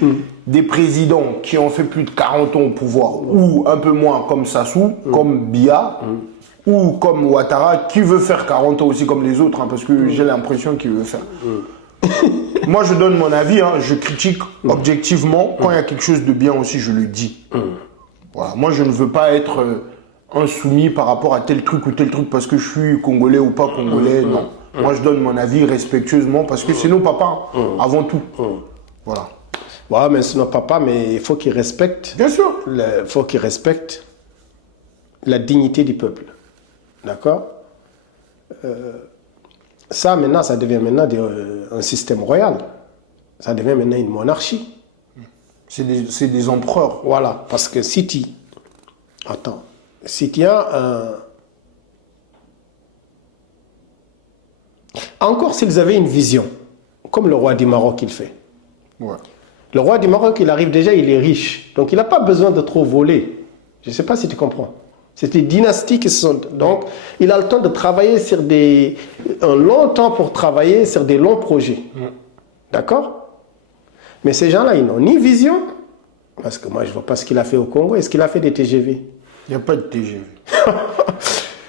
des présidents qui ont fait plus de 40 ans au pouvoir, ou un peu moins comme Sassou, comme Biya, ou comme Ouattara, qui veut faire 40 ans aussi comme les autres, hein, parce que j'ai l'impression qu'il veut faire. Moi, je donne mon avis, hein, je critique objectivement. Quand il y a quelque chose de bien aussi, je le dis. Voilà. Moi, je ne veux pas être... insoumis par rapport à tel truc ou tel truc parce que je suis congolais ou pas congolais, non. Moi, je donne mon avis respectueusement parce que c'est nos papas, avant tout. Voilà. Ouais, mais c'est nos papas, mais il faut qu'ils respectent. Bien sûr. Il faut qu'ils respectent la dignité du peuple. D'accord? Ça, maintenant, ça devient maintenant un système royal. Ça devient maintenant une monarchie. C'est des empereurs. Voilà, parce que si tu... Attends. Si tu as encore s'ils avaient une vision, comme le roi du Maroc il fait. Ouais. Le roi du Maroc, il arrive déjà, il est riche. Donc il n'a pas besoin de trop voler. Je ne sais pas si tu comprends. C'est des dynasties qui sont... Donc il a le temps de travailler sur un long temps pour travailler sur des longs projets. D'accord? Mais ces gens-là, ils n'ont ni vision. Parce que moi, je ne vois pas ce qu'il a fait au Congo. Est-ce qu'il a fait des TGV? Il n'y a pas de TGV.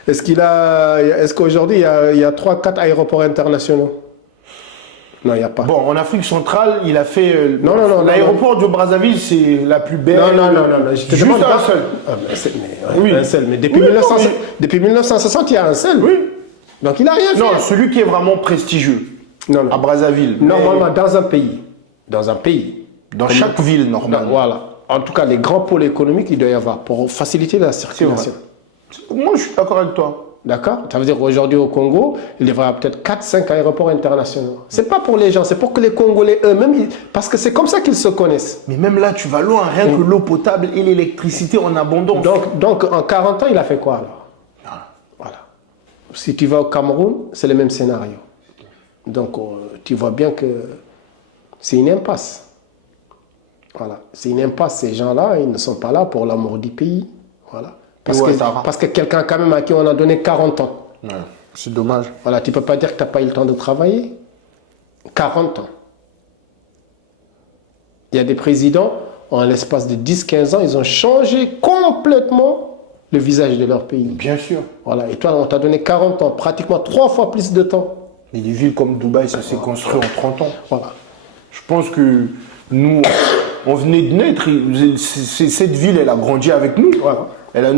Est-ce qu'aujourd'hui, il y a 3-4 aéroports internationaux? Non, il n'y a pas. Bon, en Afrique centrale, il a fait... Non. L'aéroport de Brazzaville, c'est la plus belle... Non. Je te juste demande un seul. Oui, un seul. Mais depuis, depuis 1960, il y a un seul. Oui. Donc, il n'a rien fait. Non, celui qui est vraiment prestigieux. À Brazzaville. Normalement, dans un pays. Dans un pays. Dans chaque ville, normalement. Voilà. en tout cas, les grands pôles économiques, il doit y avoir pour faciliter la circulation. Moi, je suis d'accord avec toi. D'accord? Ça veut dire qu'aujourd'hui au Congo, il devrait y avoir peut-être 4-5 aéroports internationaux. C'est pas pour les gens, c'est pour que les Congolais eux-mêmes, parce que c'est comme ça qu'ils se connaissent. Mais même là, tu vas loin, rien que l'eau potable et l'électricité en abondance. Donc, en 40 ans, il a fait quoi alors? Voilà. Si tu vas au Cameroun, c'est le même scénario. Donc, tu vois bien que c'est une impasse. Voilà. C'est une impasse. Ces gens-là, ils ne sont pas là pour l'amour du pays. Voilà. Parce que quelqu'un quand même à qui on a donné 40 ans. Ouais, c'est dommage. Voilà, tu ne peux pas dire que tu n'as pas eu le temps de travailler. 40 ans. Il y a des présidents, en l'espace de 10-15 ans, ils ont changé complètement le visage de leur pays. Bien sûr. Voilà, et toi, on t'a donné 40 ans, pratiquement 3 fois plus de temps. Et des villes comme Dubaï, ça s'est construit en 30 ans. Voilà. Je pense que nous, on venait de naître. Cette ville, elle a grandi avec nous. Voilà. Elle a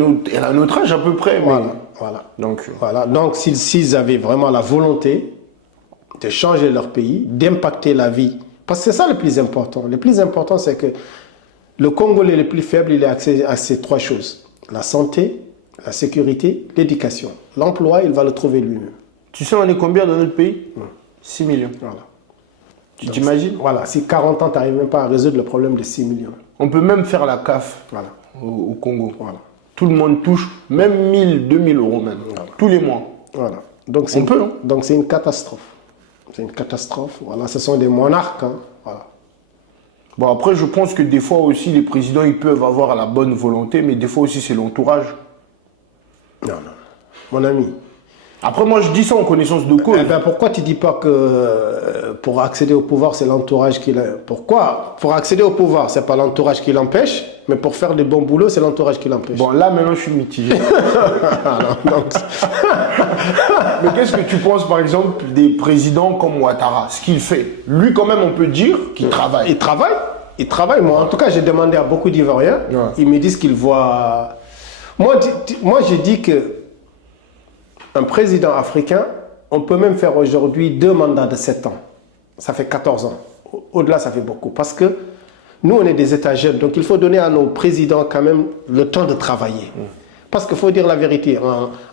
notre âge à peu près. Mais... Voilà. Donc, s'ils avaient vraiment la volonté de changer leur pays, d'impacter la vie, parce que c'est ça le plus important. Le plus important, c'est que le Congolais le plus faible, il a accès à ces 3 choses. La santé, la sécurité, l'éducation. L'emploi, il va le trouver lui-même. Tu sais, on est combien dans notre pays? 6 millions. Voilà. Tu t'imagines? Voilà, si 40 ans, tu n'arrives même pas à résoudre le problème de 6 millions. On peut même faire la CAF au Congo. Voilà. Tout le monde touche, même 1000, 2000 euros même, tous les mois. Voilà. Donc, c'est une catastrophe. C'est une catastrophe. Voilà, ce sont des monarques. Hein. Voilà. Bon, après, je pense que des fois aussi, les présidents, ils peuvent avoir la bonne volonté, mais des fois aussi, c'est l'entourage. Non. Mon ami. Après, moi, je dis ça en connaissance de cause. Eh ben, pourquoi tu ne dis pas que pour accéder au pouvoir, c'est l'entourage qui l'empêche? Pourquoi? Pour accéder au pouvoir, ce n'est pas l'entourage qui l'empêche, mais pour faire des bons boulots, c'est l'entourage qui l'empêche. Bon, là, maintenant, je suis mitigé. Mais qu'est-ce que tu penses, par exemple, des présidents comme Ouattara? Ce qu'il fait. Lui, quand même, on peut dire qu'il travaille. Il travaille. Moi, en tout cas, j'ai demandé à beaucoup d'Ivoiriens. Ouais. Ils me disent qu'ils voient... Moi, j'ai dit que un président africain, on peut même faire aujourd'hui 2 mandats de 7 ans. Ça fait 14 ans. Au-delà, ça fait beaucoup. Parce que nous, on est des États jeunes. Donc, il faut donner à nos présidents quand même le temps de travailler. Parce qu'il faut dire la vérité.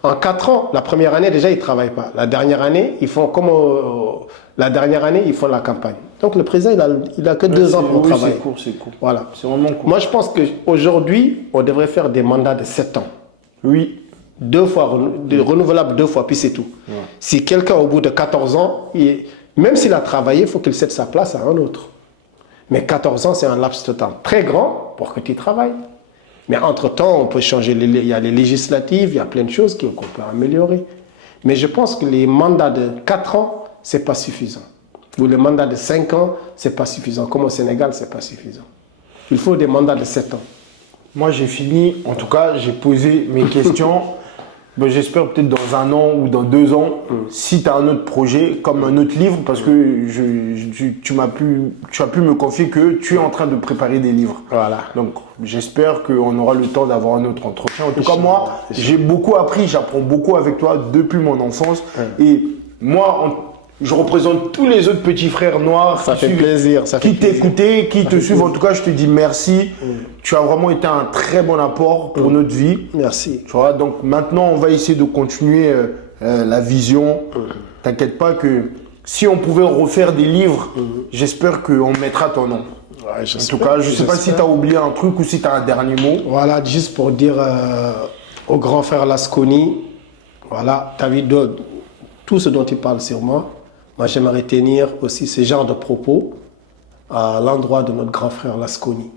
En 4 ans, la première année, déjà, ils ne travaillent pas. La dernière année, ils font la campagne. Donc, le président, il a que 2 ans pour travailler. C'est court. Voilà. C'est vraiment court. Moi, je pense qu'aujourd'hui, on devrait faire des mandats de 7 ans. Oui. 2 fois, renouvelable 2 fois, puis c'est tout. Ouais. Si quelqu'un, au bout de 14 ans, même s'il a travaillé, il faut qu'il cède sa place à un autre. Mais 14 ans, c'est un laps de temps très grand pour que tu travailles. Mais entre-temps, on peut changer, il y a les législatives, il y a plein de choses qu'on peut améliorer. Mais je pense que les mandats de 4 ans, ce n'est pas suffisant. Ou les mandats de 5 ans, ce n'est pas suffisant. Comme au Sénégal, ce n'est pas suffisant. Il faut des mandats de 7 ans. Moi, j'ai fini. En tout cas, j'ai posé mes questions. Ben, j'espère peut-être dans 1 an ou dans 2 ans, si tu as un autre projet, comme un autre livre, parce que tu as pu me confier que tu es en train de préparer des livres. Voilà. Donc, j'espère qu'on aura le temps d'avoir un autre entretien. En tout cas, moi, j'ai beaucoup appris, j'apprends beaucoup avec toi depuis mon enfance. Et moi, je représente tous les autres petits frères noirs qui t'écoutaient, qui te suivent. En tout cas, je te dis merci. Tu as vraiment été un très bon apport pour notre vie. Merci. Tu vois, donc maintenant, on va essayer de continuer la vision. T'inquiète pas que si on pouvait refaire des livres, j'espère qu'on mettra ton nom. Ouais, en tout cas, je ne sais pas si tu as oublié un truc ou si tu as un dernier mot. Voilà, juste pour dire au grand frère Lasconi, voilà, tu as vu tout ce dont il parle sur moi. Moi, j'aimerais tenir aussi ce genre de propos à l'endroit de notre grand frère Lasconi.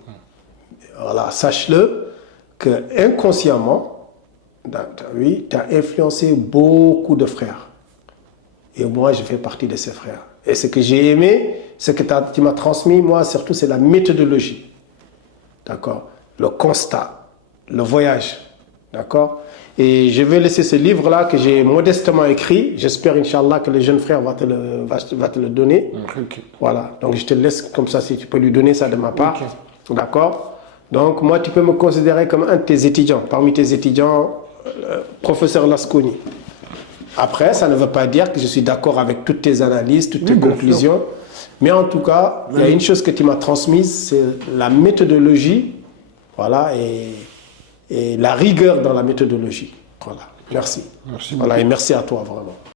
Voilà, sache-le que inconsciemment, tu as influencé beaucoup de frères. Et moi, je fais partie de ces frères. Et ce que j'ai aimé, ce que tu m'as transmis, moi, surtout, c'est la méthodologie. D'accord? Le constat, le voyage. D'accord? Et je vais laisser ce livre-là que j'ai modestement écrit. J'espère, Inch'Allah, que le jeune frère va te le donner. Okay. Voilà. Donc, je te laisse comme ça, si tu peux lui donner ça de ma part. Okay. D'accord? Donc, moi, tu peux me considérer comme un de tes étudiants. Parmi tes étudiants, professeur Lasconi. Après, ça ne veut pas dire que je suis d'accord avec toutes tes analyses, toutes tes conclusions. Mais en tout cas, il y a une chose que tu m'as transmise, c'est la méthodologie voilà, et la rigueur dans la méthodologie. Voilà, merci. Merci Voilà, beaucoup. et merci à toi vraiment.